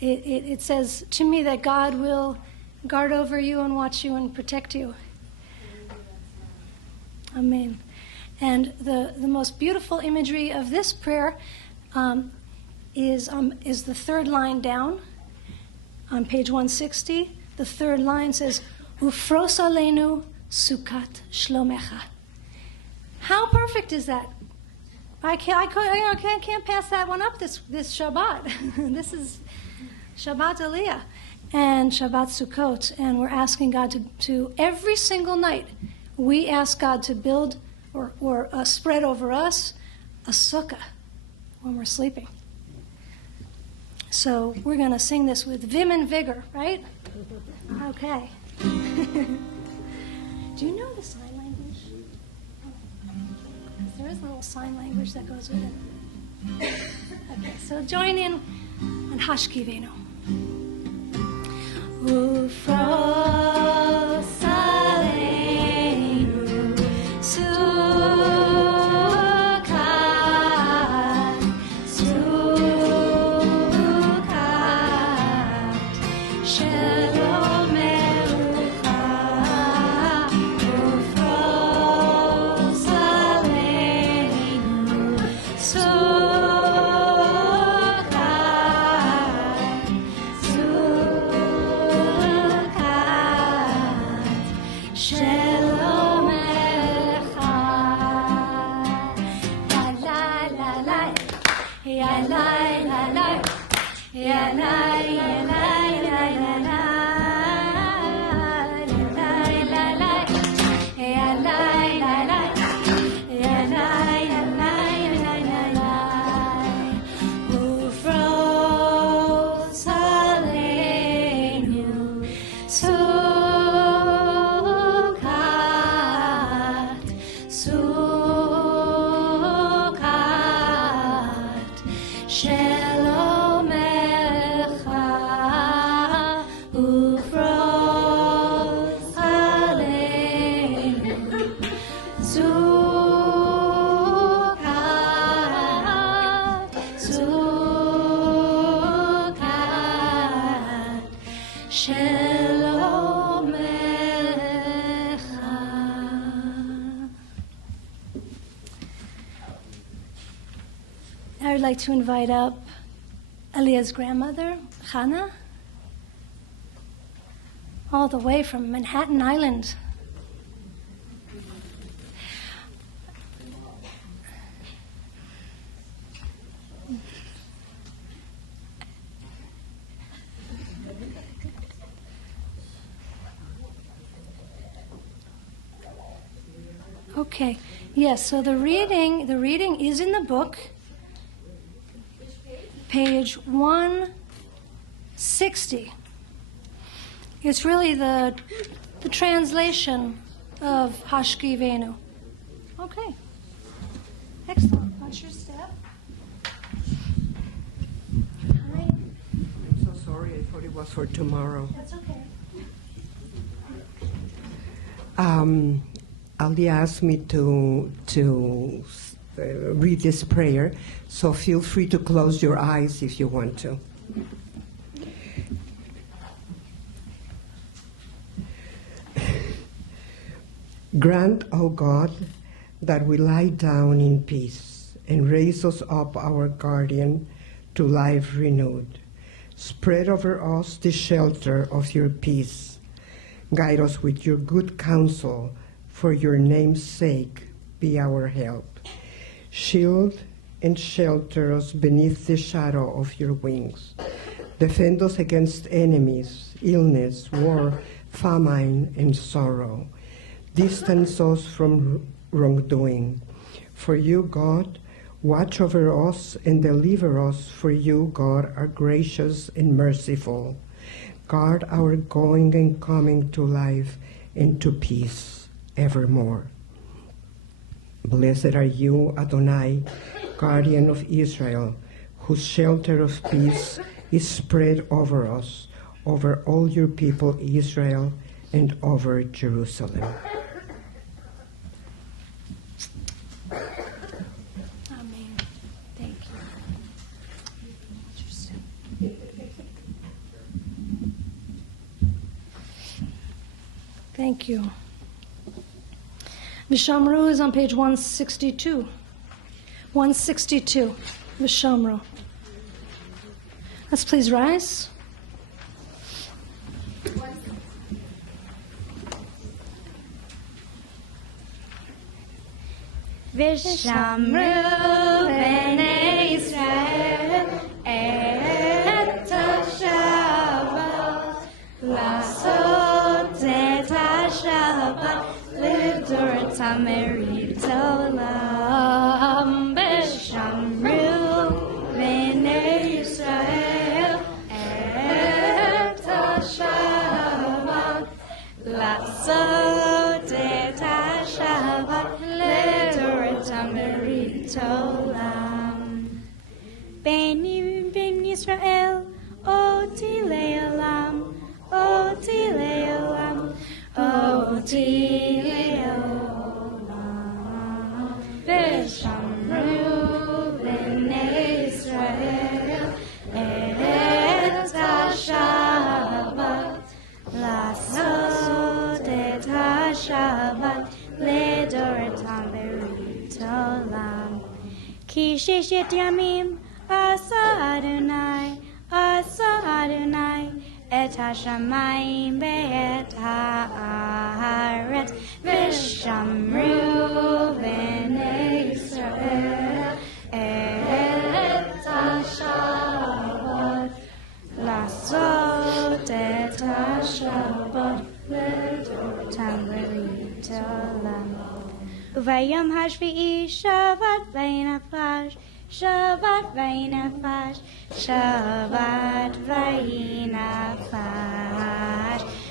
it says to me that God will guard over you and watch you and protect you. Amen. And the most beautiful imagery of this prayer is the third line down on page 160. The third line says, Ufros aleinu sukat shlomecha. How perfect is that? I can't pass that one up this Shabbat. This is Shabbat Aliya and Shabbat Sukkot, and we're asking God to every single night, we ask God to build or spread over us a sukkah when we're sleeping. So we're going to sing this with vim and vigor, right? Okay. Do you know the sign language? There is a little sign language that goes with it. Okay, so join in on Hashkivenu. Ufros aleinu sukat, sukat, shalom melucha. Ufros aleinu sukat, sukat, shalom melucha. Ya la la la, ya la ya la la la la, la la la, ya la la la, ya la ya la ya la la. Ufros aleinu sukat, sukat, shalom mecha. Ufros aleinu sukat, sukat, shalom mecha. I would like to invite up Aliya's grandmother, Hannah, all the way from Manhattan Island. Okay. Yes, so the reading is in the book. Page 160. It's really the translation of Hashkivenu. Okay. Excellent. Watch your step. Hi. I'm so sorry. I thought it was for tomorrow. That's okay. Aliya asked me to read this prayer, so feel free to close your eyes if you want to. Grant, O God, that we lie down in peace and raise us up, our guardian, to life renewed. Spread over us the shelter of your peace. Guide us with your good counsel. For your name's sake, be our help. Shield and shelter us beneath the shadow of your wings. Defend us against enemies, illness, war, famine, and sorrow. Distance us from wrongdoing. For you, God, Watch over us and deliver us, for you, God, are gracious and merciful. Guard our going and coming to life and to peace evermore. Blessed are you, Adonai, guardian of Israel, whose shelter of peace is spread over us, over all your people Israel, and over Jerusalem. Amen. Thank you. Thank you. Vishamru is on page 162. 162, Vishamru. Let's please rise. Vishamru b'nei Israel et ha-Shabbat לעשות את השבת לדורות המרית עולם. ושמרו בני ישראל את השבת לעשות את השבת לדורות המרית עולם. בין ישראל אותי לעולם, אותי לעולם, אותי לעולם. ושמרו בני ישראל את השבת לעשות את השבת לדורותם ברית עולם. כי ששת ימים עשה אדוני את השמיים ואת הארץ, ושמרו בני ישראל את השבת לעשות את השבת לדורותם ברית עולם. וביום השביעי שבת וינפש, שבת וינפש, שבת וינפש.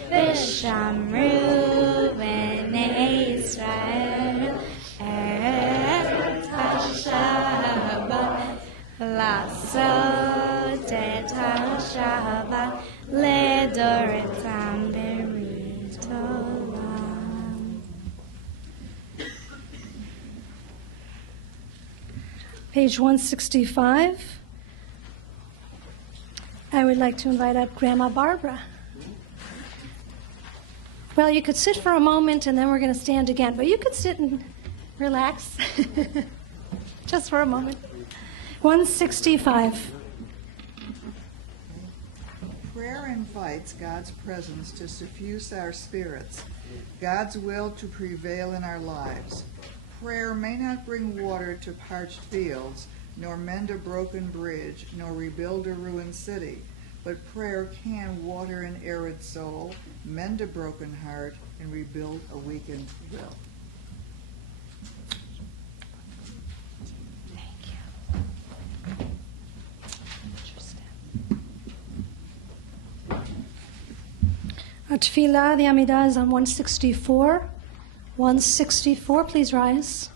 ושמרו בני ישראל את השבת לעשות את השבת לדורותם ברית עולם. Page 165. I would like to invite up Grandma Barbara. Well, you could sit for a moment and then we're going to stand again, but you could sit and relax just for a moment. 165. Prayer invites God's presence to suffuse our spirits, God's will to prevail in our lives. Prayer may not bring water to parched fields, nor mend a broken bridge, nor rebuild a ruined city, but prayer can water an arid soul, mend a broken heart, and rebuild a weakened will. Tefillah, the Amidah is on 164. 164, please rise.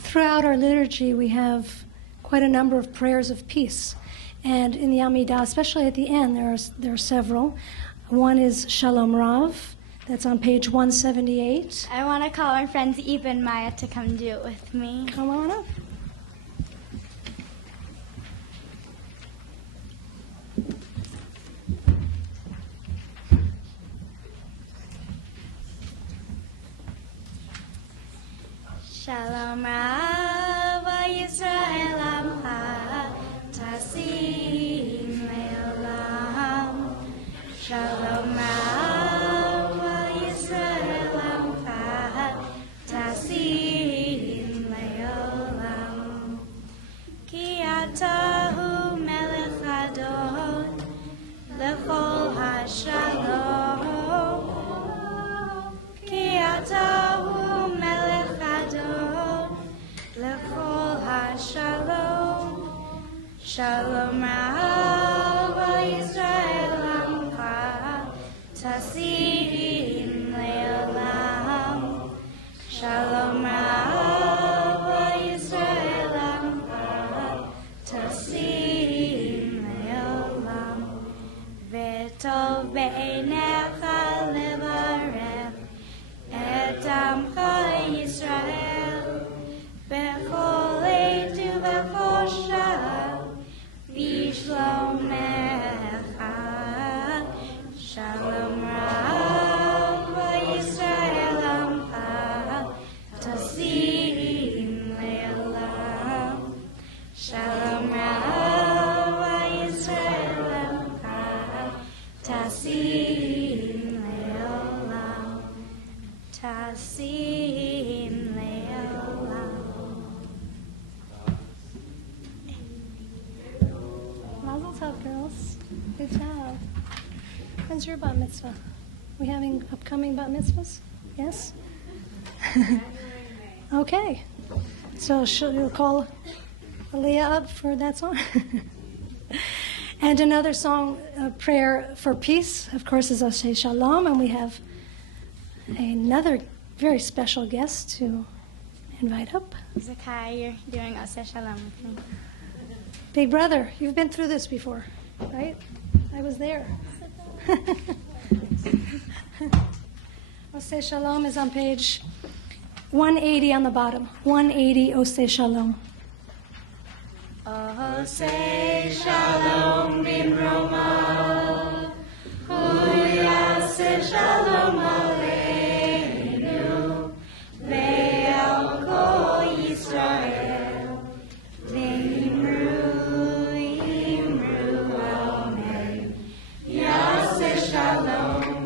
Throughout our liturgy, we have quite a number of prayers of peace. And in the Amidah, especially at the end, there are several. One is Shalom Rav. That's on page 178. I want to call our friends Eva and Maya to come do it with me. Come on up. Shalom Rav Yisrael Amcha Tasim Le'olam. Shalom Rav Yisrael Amcha Tasim Le'olam. Ki atahu melech adon lechol hashalom. Ki atahu melech adon lechol hashalom. Shalom Rav Yisrael Amcha Tasim Le'olam. Shalom Rav Yisrael Amcha Tasim Le'olam. V'tov be'einecha levarech et Amcha Yisrael bechol עת ובכל שעה בשלומך. Shalom Rav Yisrael Amcha Tasim Le'olam. What's up, girls? Good job. When's your bat mitzvah? We having upcoming bat mitzvahs? Yes? Okay. So you'll call Aliya up for that song? And another song, prayer for peace, of course, is Oseh Shalom, and we have another very special guest to invite up. Zakai, you're doing Oseh Shalom with me. Big brother, you've been through this before, right? I was there. Oseh Shalom is on page 180 on the bottom. 180 Oseh Shalom. Oseh Shalom Bimroma, Uyaseh Shalom Aleinu, Ve'al Kol Yisrael, V'imru, Imru, Amen. Yaseh Shalom,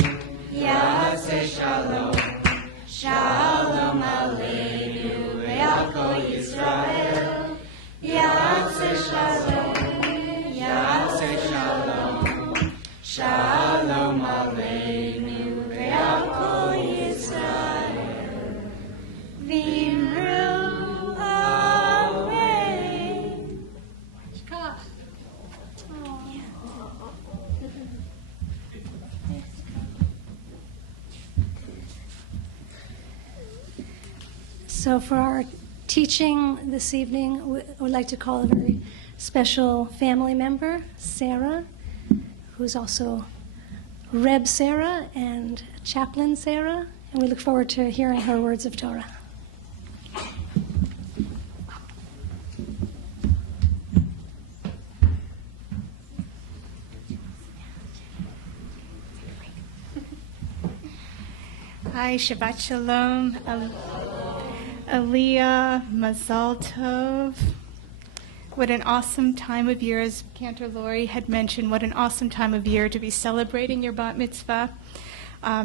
Yaseh Shalom, Shalom Aleinu, Ve'al Kol Yisrael, Yaseh Shalom, Yaseh Shalom, Shalom Aleinu, Ve'al Kol Yisrael, V'imru, Amen. So for our teaching this evening, we would like to call a very special family member, Sarah, who's also Reb Sarah and Chaplain Sarah, and we look forward to hearing her words of Torah. Hi, Shabbat Shalom, Aliya, Mazal Tov. What an awesome time of year, as Cantor Lori had mentioned, what an awesome time of year to be celebrating your bat mitzvah.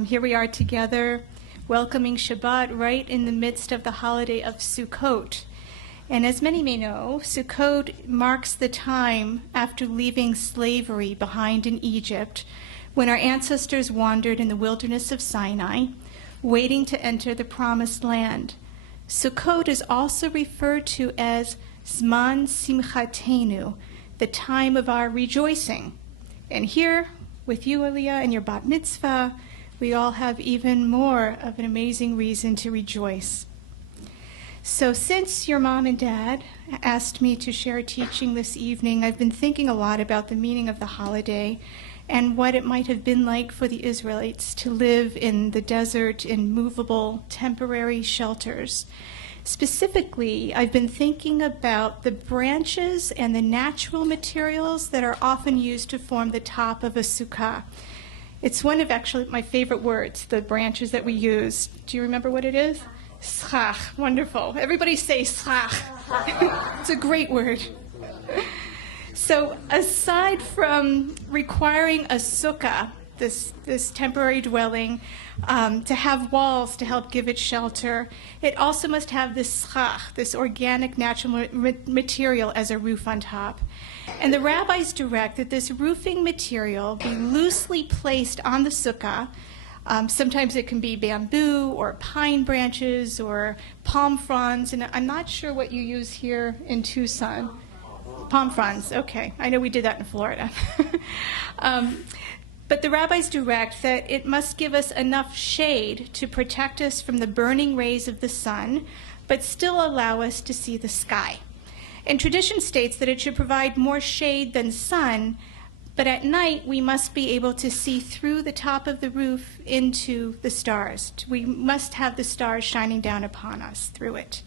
Here we are together, welcoming Shabbat right in the midst of the holiday of Sukkot. And as many may know, Sukkot marks the time after leaving slavery behind in Egypt, when our ancestors wandered in the wilderness of Sinai, waiting to enter the promised land. Sukkot is also referred to as Zman Simchatenu, the time of our rejoicing. And here, with you, Aliya, and your bat mitzvah, we all have even more of an amazing reason to rejoice. So since your mom and dad asked me to share a teaching this evening, I've been thinking a lot about the meaning of the holiday and what it might have been like for the Israelites to live in the desert in movable, temporary shelters. Specifically, I've been thinking about the branches and the natural materials that are often used to form the top of a sukkah. It's one of actually my favorite words, the branches that we use. Do you remember what it is? Schach. Wonderful. Everybody say schach. It's a great word. So aside from requiring a sukkah, this temporary dwelling, to have walls to help give it shelter, it also must have this schach, this organic natural material as a roof on top. And the rabbis direct that this roofing material be loosely placed on the sukkah. Sometimes it can be bamboo or pine branches or palm fronds, and I'm not sure what you use here in Tucson. Palm fronds, okay. I know we did that in Florida. But the rabbis direct that it must give us enough shade to protect us from the burning rays of the sun, but still allow us to see the sky. And tradition states that it should provide more shade than sun, but at night we must be able to see through the top of the roof into the stars. We must have the stars shining down upon us through it.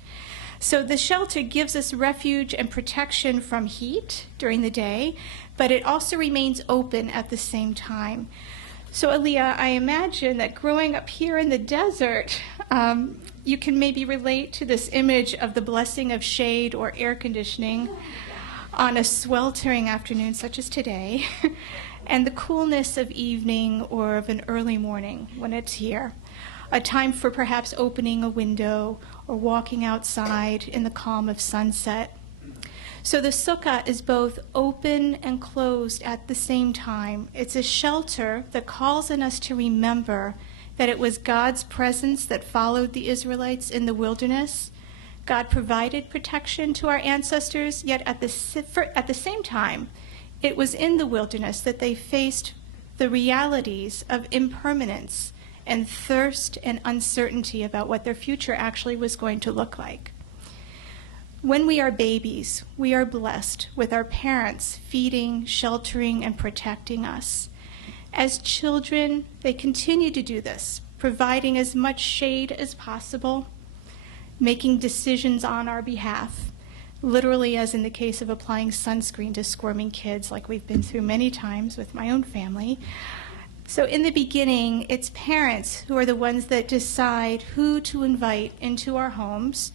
So the shelter gives us refuge and protection from heat during the day, but it also remains open at the same time. So Aliya, I imagine that growing up here in the desert, you can maybe relate to this image of the blessing of shade or air conditioning on a sweltering afternoon such as today, and the coolness of evening or of an early morning when it's here. A time for perhaps opening a window or walking outside in the calm of sunset. So the sukkah is both open and closed at the same time. It's a shelter that calls on us to remember that it was God's presence that followed the Israelites in the wilderness. God provided protection to our ancestors, yet at the same time, it was in the wilderness that they faced the realities of impermanence and thirst and uncertainty about what their future actually was going to look like. When we are babies, we are blessed with our parents feeding, sheltering, and protecting us. As children, they continue to do this, providing as much shade as possible, making decisions on our behalf, literally as in the case of applying sunscreen to squirming kids like we've been through many times with my own family. So in the beginning, it's parents who are the ones that decide who to invite into our homes,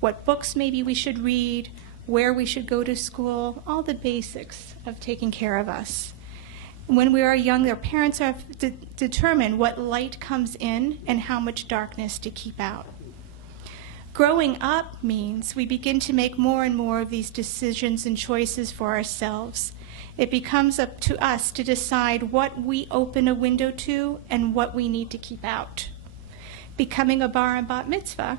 what books maybe we should read, where we should go to school, all the basics of taking care of us. When we are young, our parents have to determine what light comes in and how much darkness to keep out. Growing up means we begin to make more and more of these decisions and choices for ourselves. It becomes up to us to decide what we open a window to and what we need to keep out. Becoming a bar and bat mitzvah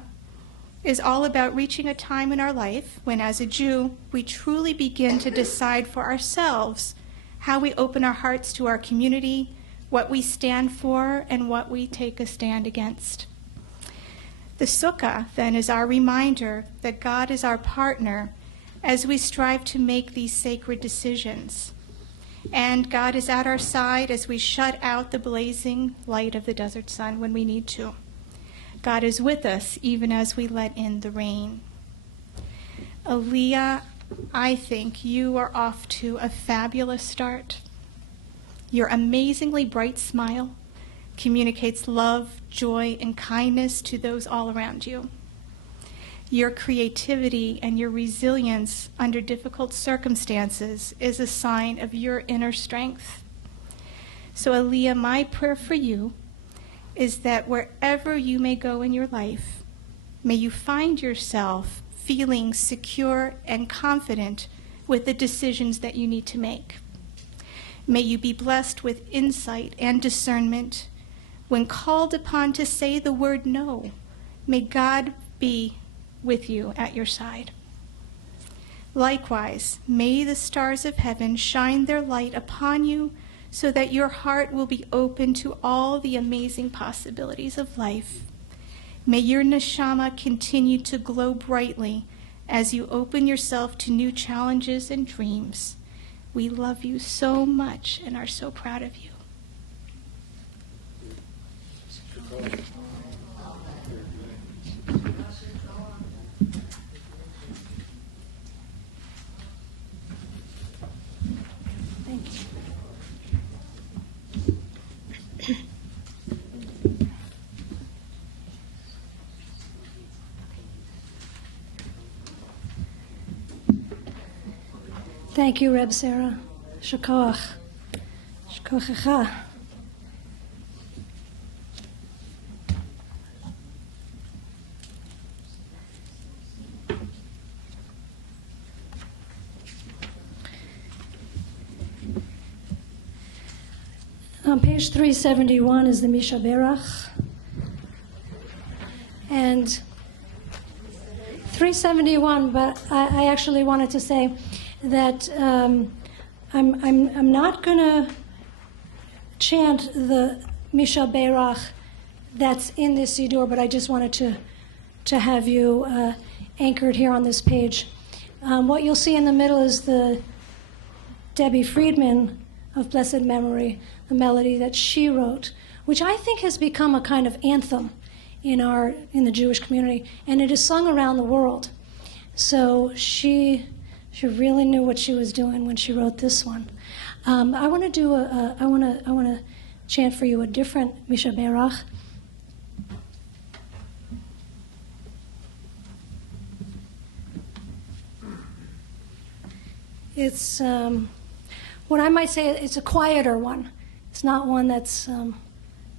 is all about reaching a time in our life when, as a Jew, we truly begin to decide for ourselves how we open our hearts to our community, what we stand for, and what we take a stand against. The sukkah, then, is our reminder that God is our partner as we strive to make these sacred decisions. And God is at our side as we shut out the blazing light of the desert sun when we need to. God is with us even as we let in the rain. Aliya, I think you are off to a fabulous start. Your amazingly bright smile communicates love, joy, and kindness to those all around you. Your creativity and your resilience under difficult circumstances is a sign of your inner strength. So, Aliya, my prayer for you is that wherever you may go in your life, may you find yourself feeling secure and confident with the decisions that you need to make. May you be blessed with insight and discernment. When called upon to say the word no, may God be with you at your side. Likewise, may the stars of heaven shine their light upon you so that your heart will be open to all the amazing possibilities of life. May your neshama continue to glow brightly as you open yourself to new challenges and dreams. We love you so much and are so proud of you. Thank you. Thank you, Reb Sarah. Shakoach. Shakochacha. On page 371 is the Misha Berach. And 371, but I actually wanted to say that I'm not going to chant the Misha Berach that's in this Siddur, but I just wanted to have you anchored here on this page. What you'll see in the middle is the Debbie Friedman of blessed memory, the melody that she wrote, which I think has become a kind of anthem in the Jewish community, and it is sung around the world. So she really knew what she was doing when she wrote this one. I want to chant for you a different Misha Berach. It's what I might say. It's a quieter one. It's not one that's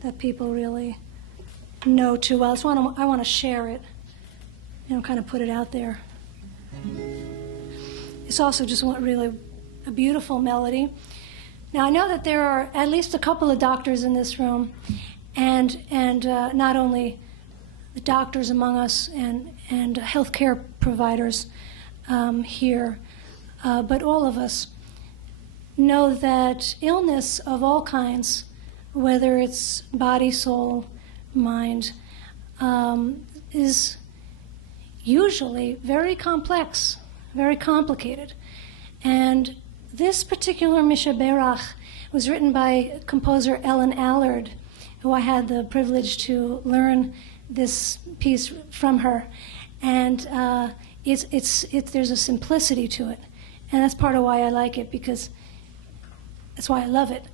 that people really know too well. I want to share it, kind of put it out there. it's also just really a beautiful melody. Now, I know that there are at least a couple of doctors in this room, and not only the doctors among us and healthcare providers here, but all of us know that illness of all kinds, whether it's body, soul, mind, is usually very complex, very complicated. And this particular Mishaberach was written by composer Ellen Allard, who I had the privilege to learn this piece from her. And there's a simplicity to it. And that's part of why I like it, because that's why I love it.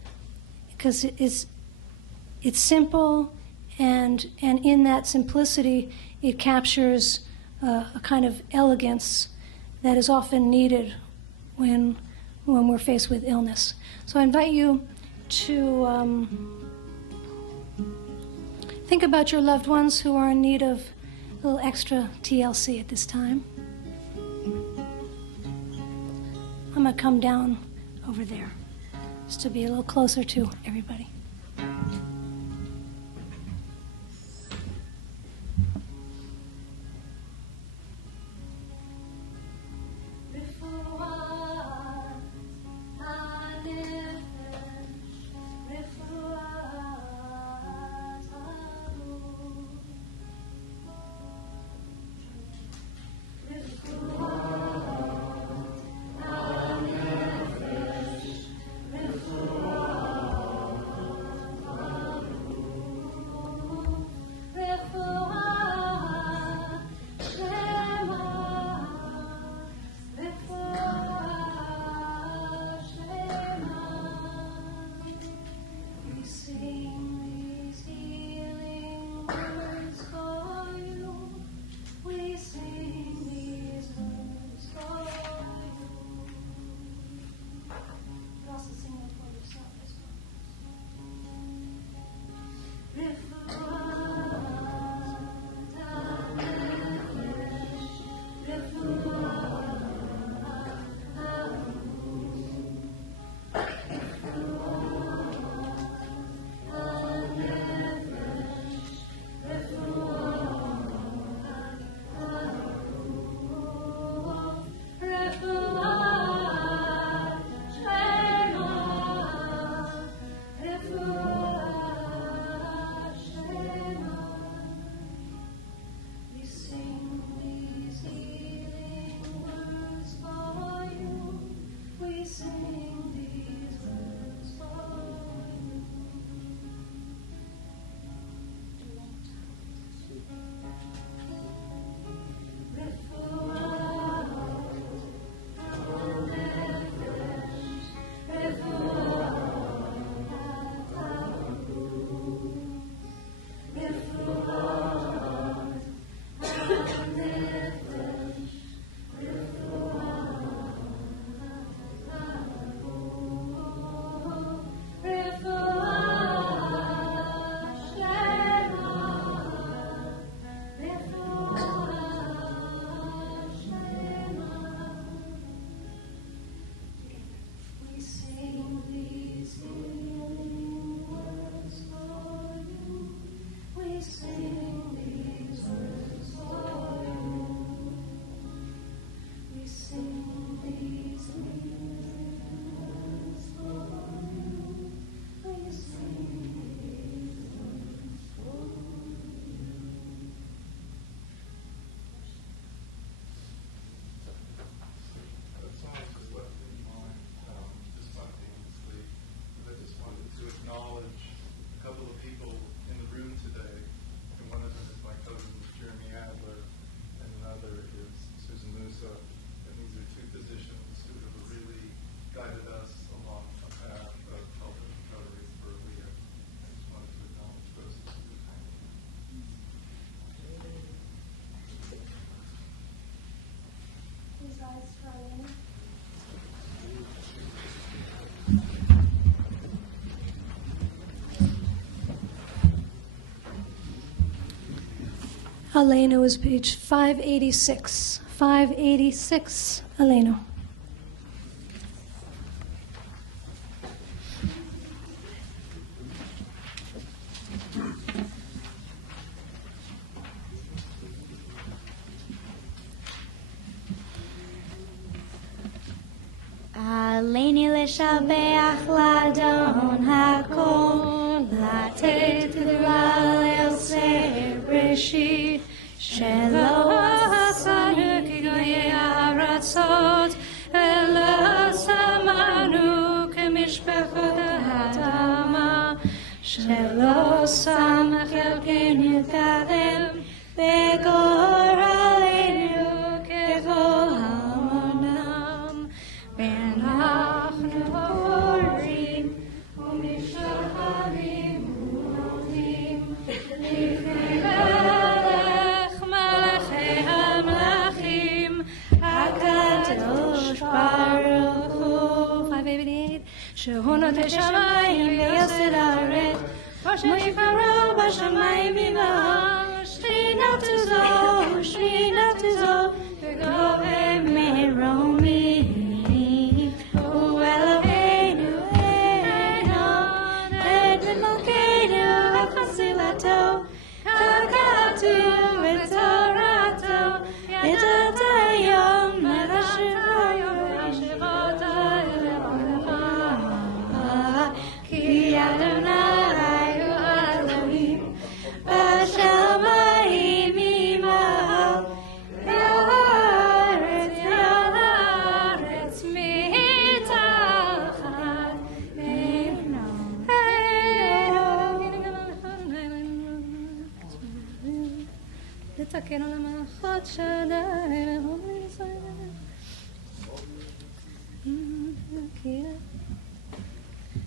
Because it's simple, and in that simplicity, it captures a kind of elegance that is often needed when we're faced with illness. So I invite you to think about your loved ones who are in need of a little extra TLC at this time. I'm going to come down over there just to be a little closer to everybody. Aleinu is page 586. 586, Aleinu. עליני לשבח לאדון הכל, לתת תודה לעושה בראשית, שלא עשנו כגויי הארצות, אלא שמנו כמשפחות האדמה, שלא שם חלקנו קדם בגורלנו ככל המונם, ואנחנו הורים ומשתחווים ומודים לפני מלך מלכי המלכים הקדוש ברוך הוא. 588 שהוא נוטה שמיים ויסד הארץ, ושנברא בשמיים ממעל, שכינתו זו וגובה מרומי, הוא אלוהינו עליון, את מלכנו וחסילתו, כתוב את תורתו, ידעת היום מלשבות אלוהיך, כי אדוני בשמיים ממעל, והארץ מתחת ממנו. לתקן על המלאכות שדי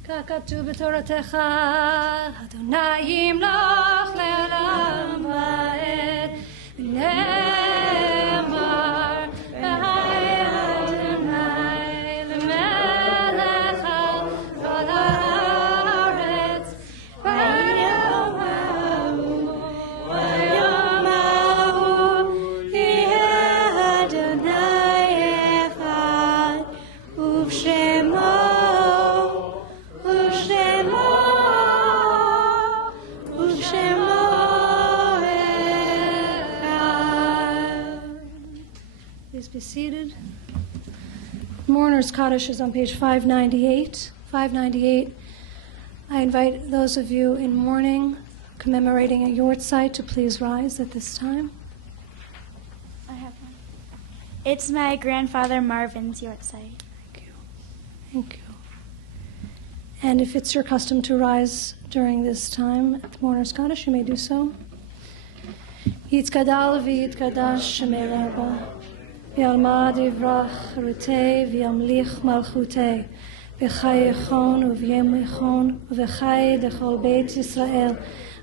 ככתוב בתורתך, אדוני ימלוך לעולם ועד, נאמר והיה אדוני למלך על כל הארץ, ויום ההוא יהיה אדוני אחד, ובשמו Please be seated. Mourner's Kaddish is on page 598. 598. I invite those of you in mourning, commemorating a yortzeit, to please rise at this time. I have one. It's my grandfather Marvin's yortzeit. Thank you. And if it's your custom to rise during this time at the Mourner's Kaddish, you may do so. Yitkadal v'yitkadash shemei Rabba, v'yalmad yivrach rutei v'yamlich malchutei, v'chayechon uv'yemechon uv'chay dechol beit Yisrael,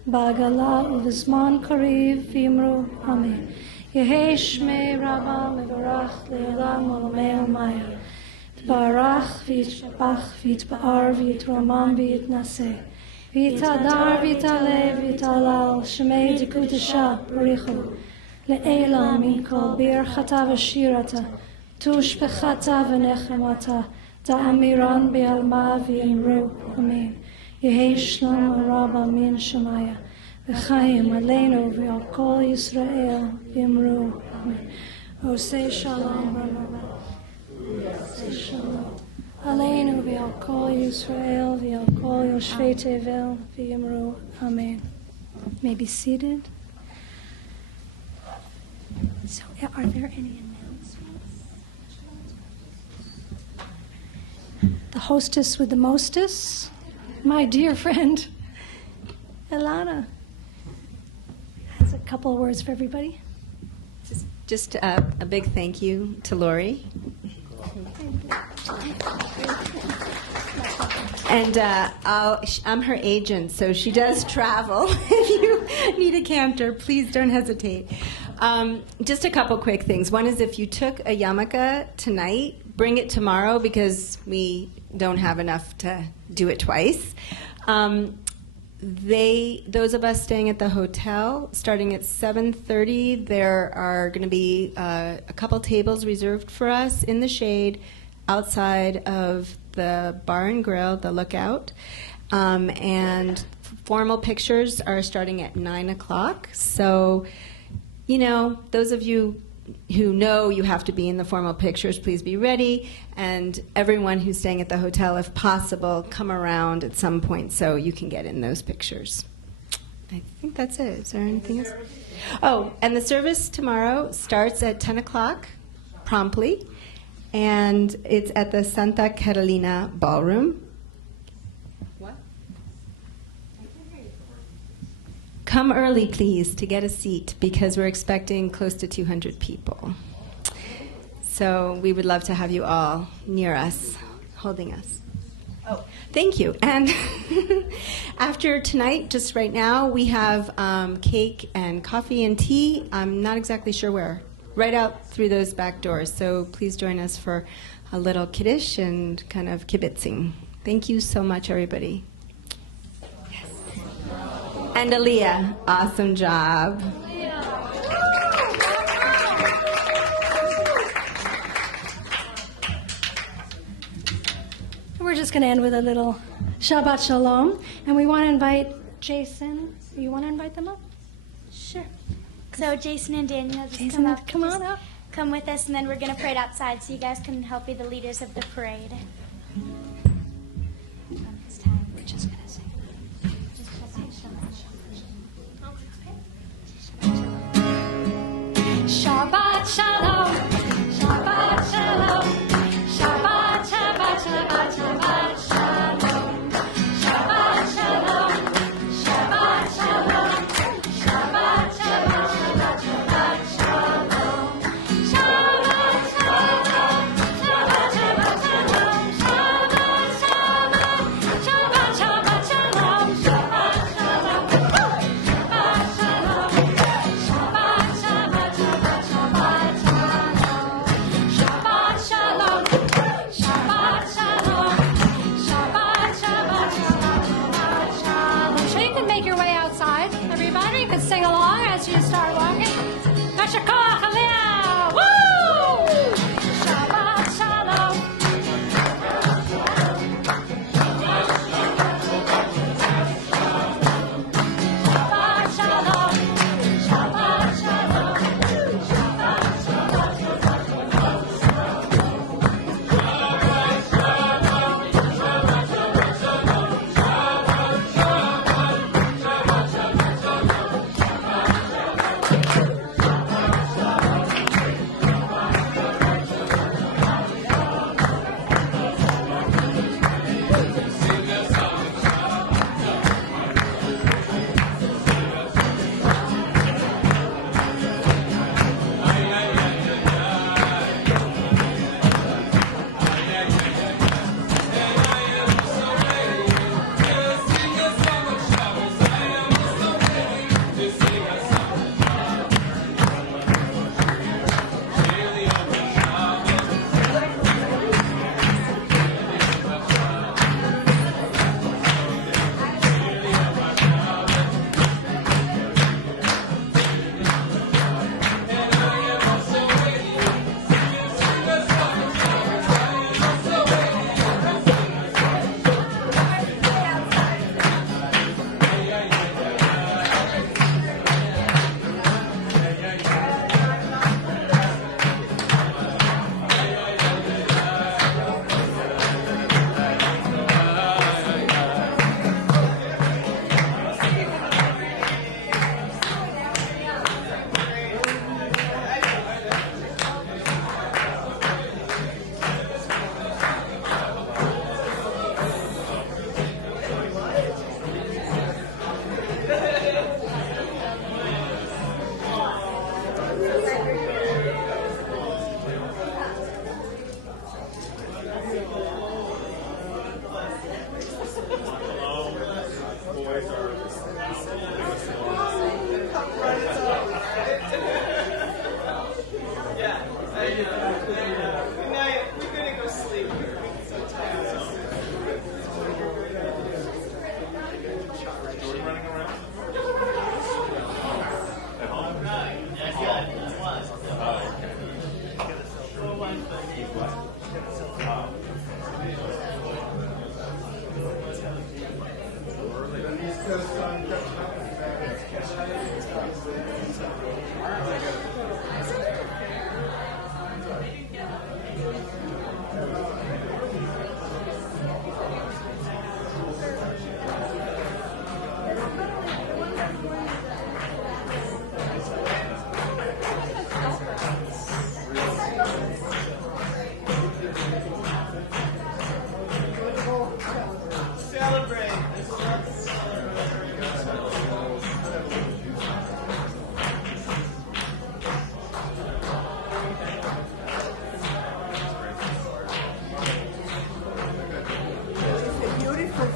ba'agala uv'zman kariv v'yimru amen. Yehei shmei Rabba mevarach le'olam olamei omaya. Barach v'yitbach v'yitba'ar v'yitromam v'yitnaseh, v'yitadar v'yitale v'yitalal, shemei dikudesha barichu, le'elam min kol birchata v'shirata, tushpechata v'nechemata, da'amiran be'alma v'yimru, amen. Yehei shlom Rabba min shemaya, v'chayim aleinu v'al kol Yisrael v'yimru, amen. Oseh shalom Rabba. Aleinu v'al kol Yisrael v'al kol Yoshvei Tevel v'yimru. Amen. May be seated. So, are there any announcements? The hostess with the mostess, my dear friend, Ilana, has a couple of words for everybody. Just a big thank you to Lori. And I'm her agent, so she does travel. If you need a cantor, please don't hesitate. Just a couple quick things. One is if you took a yarmulke tonight, bring it tomorrow because we don't have enough to do it twice. Those of us staying at the hotel, starting at 7:30, there are going to be a couple tables reserved for us in the shade outside of the bar and grill, the Lookout. And formal pictures are starting at 9 o'clock. So, those of you who know you have to be in the formal pictures, please be ready. And everyone who's staying at the hotel, if possible, come around at some point so you can get in those pictures. I think that's it. Is there anything else? Oh, and the service tomorrow starts at 10 o'clock promptly, and it's at the Santa Carolina Ballroom. What? Come early, please, to get a seat, because we're expecting close to 200 people. So we would love to have you all near us, holding us. Oh, thank you. And after tonight, just right now, we have cake and coffee and tea. I'm not exactly sure where. Right out through those back doors. So please join us for a little kiddush and kind of kibitzing. Thank you so much, everybody. Yes. And Aliya, awesome job. We're just going to end with a little Shabbat Shalom, and we want to invite Jason. You want to invite them up? Sure. So Jason and Daniel, just Jason, come up. come on up. Come with us, and then we're going to parade outside so you guys can help be the leaders of the parade. It's time. We're just going to sing. Shabbat Shalom, Shabbat Shalom, Shabbat, Shabbat, Shabbat, Shabbat Shalom, Shabbat Shalom, Shabbat Shalom, Shabbat, Shabbat, Shabbat, Shabbat Shalom, Shabbat Shalom, Shabbat, Shabbat, Shalom, Shabbat Shalom, Shabbat, Shabbat Shalom, Shabbat Shalom, Shabbat Shalom, Shabbat, Shabbat, Shabbat, Shabbat Shalom, Shabbat Shalom, Shabbat, Shabbat, Shabbat, Shabbat Shalom. So you can make your way outside, everybody. You can sing along as you start walking. Yashakach Aliya! Woo! Shabbat Shalom. Shabbat Shalom. Shabbat Shalom.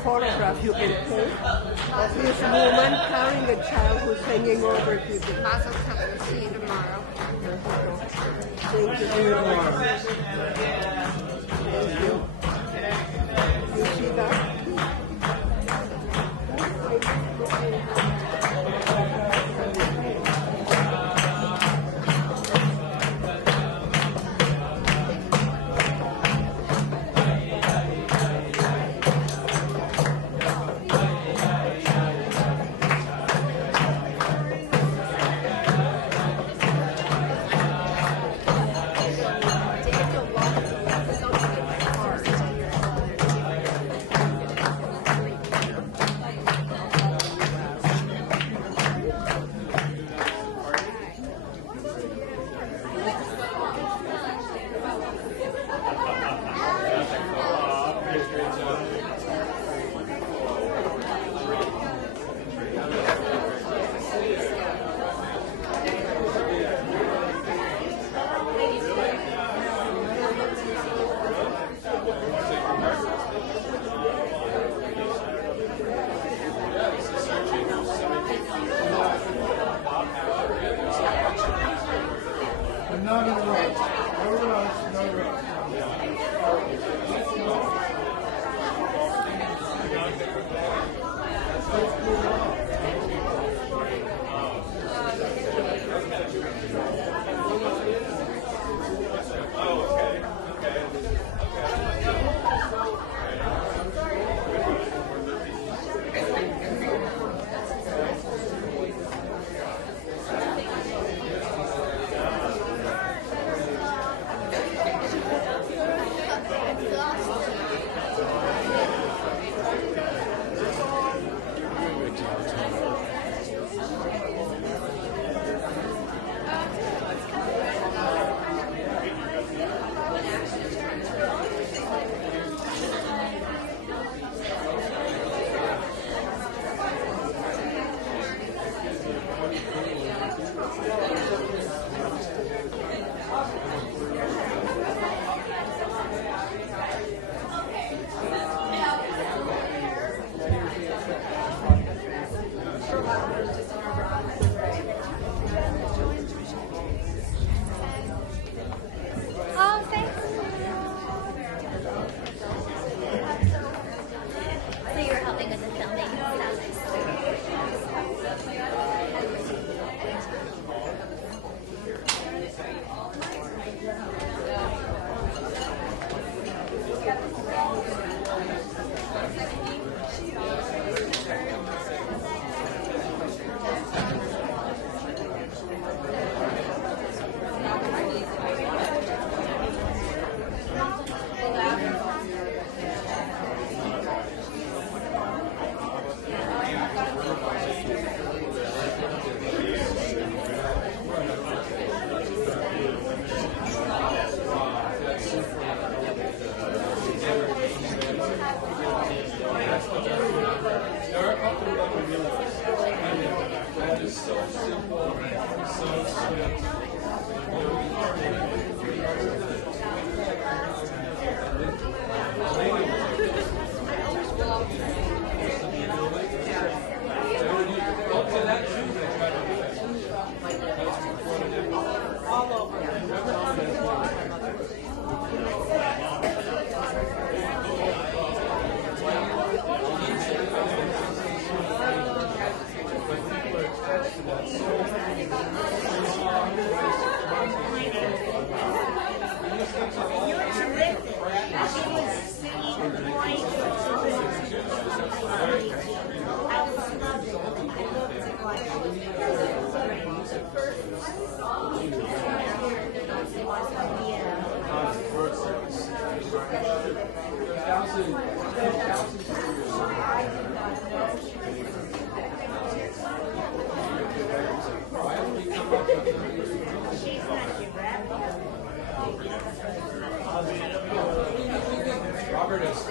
Photograph you can take of this woman carrying a child who's hanging over people. Mazel tov. We'll see you tomorrow. Thank you very much. Thank you. You see that? Robert is.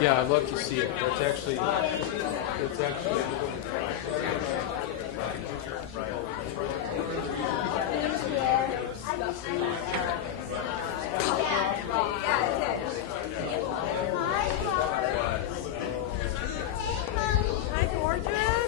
Yeah, I'd love to see it. That's actually. Hi, gorgeous.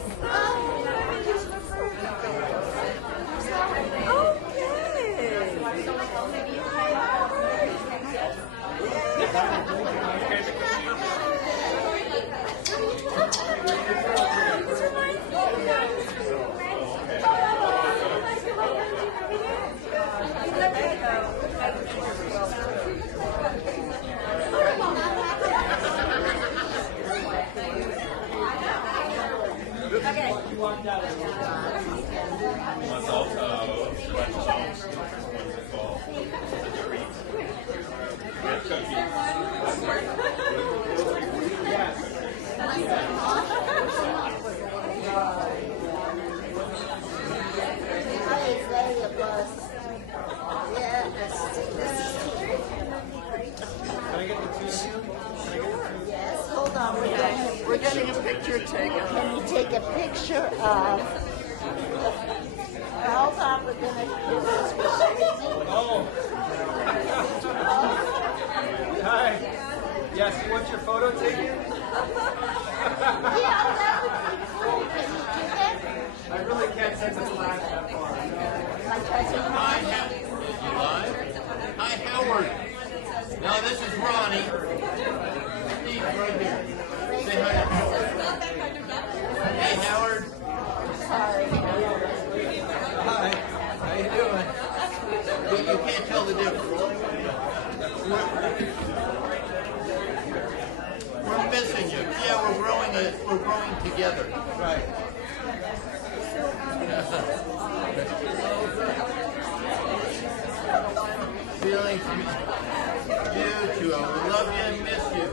Yes, hold on. We're getting a picture taken. Can you take a picture of? Hold on, we're going to do this. Oh. Hi. Yes, you want your photo taken? Yeah, that would be cool. Can you do that? I really can't send the flash that far. We're missing you. Yeah, we're growing together. Right. Feeling you too. I love you and miss you.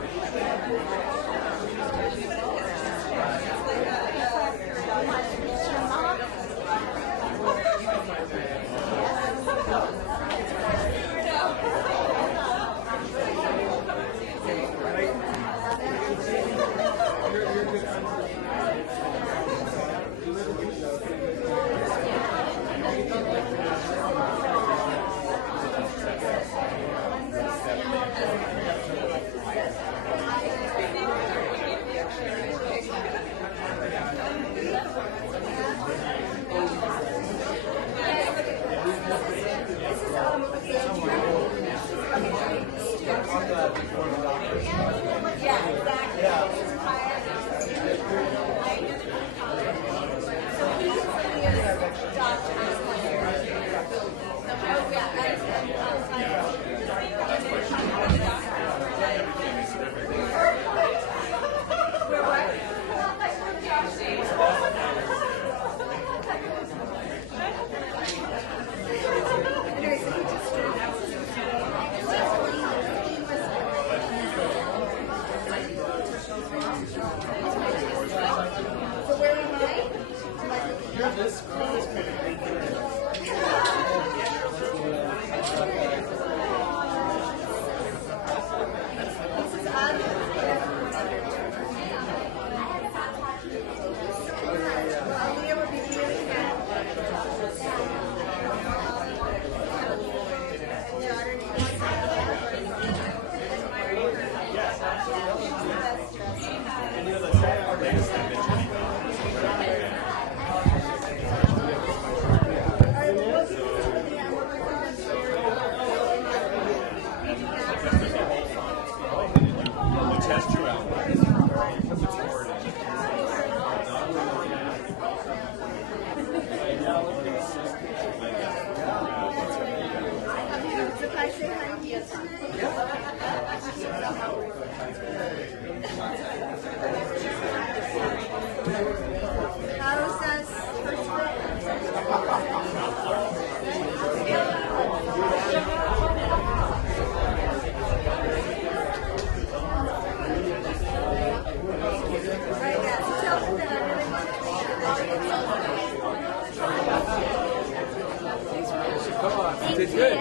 You did good.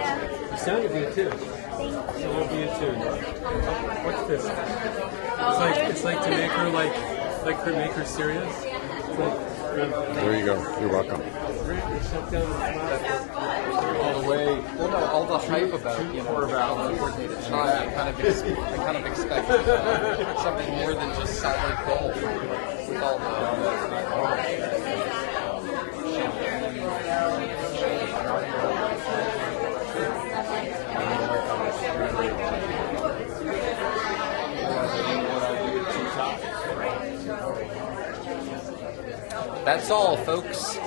You sounded good too. So we'll be a tune. What's this? It's like to make her serious. There you go. You're welcome. All the way, all the hype about coordinated shot. I kind of expected something more than just solid gold with all That's all, folks.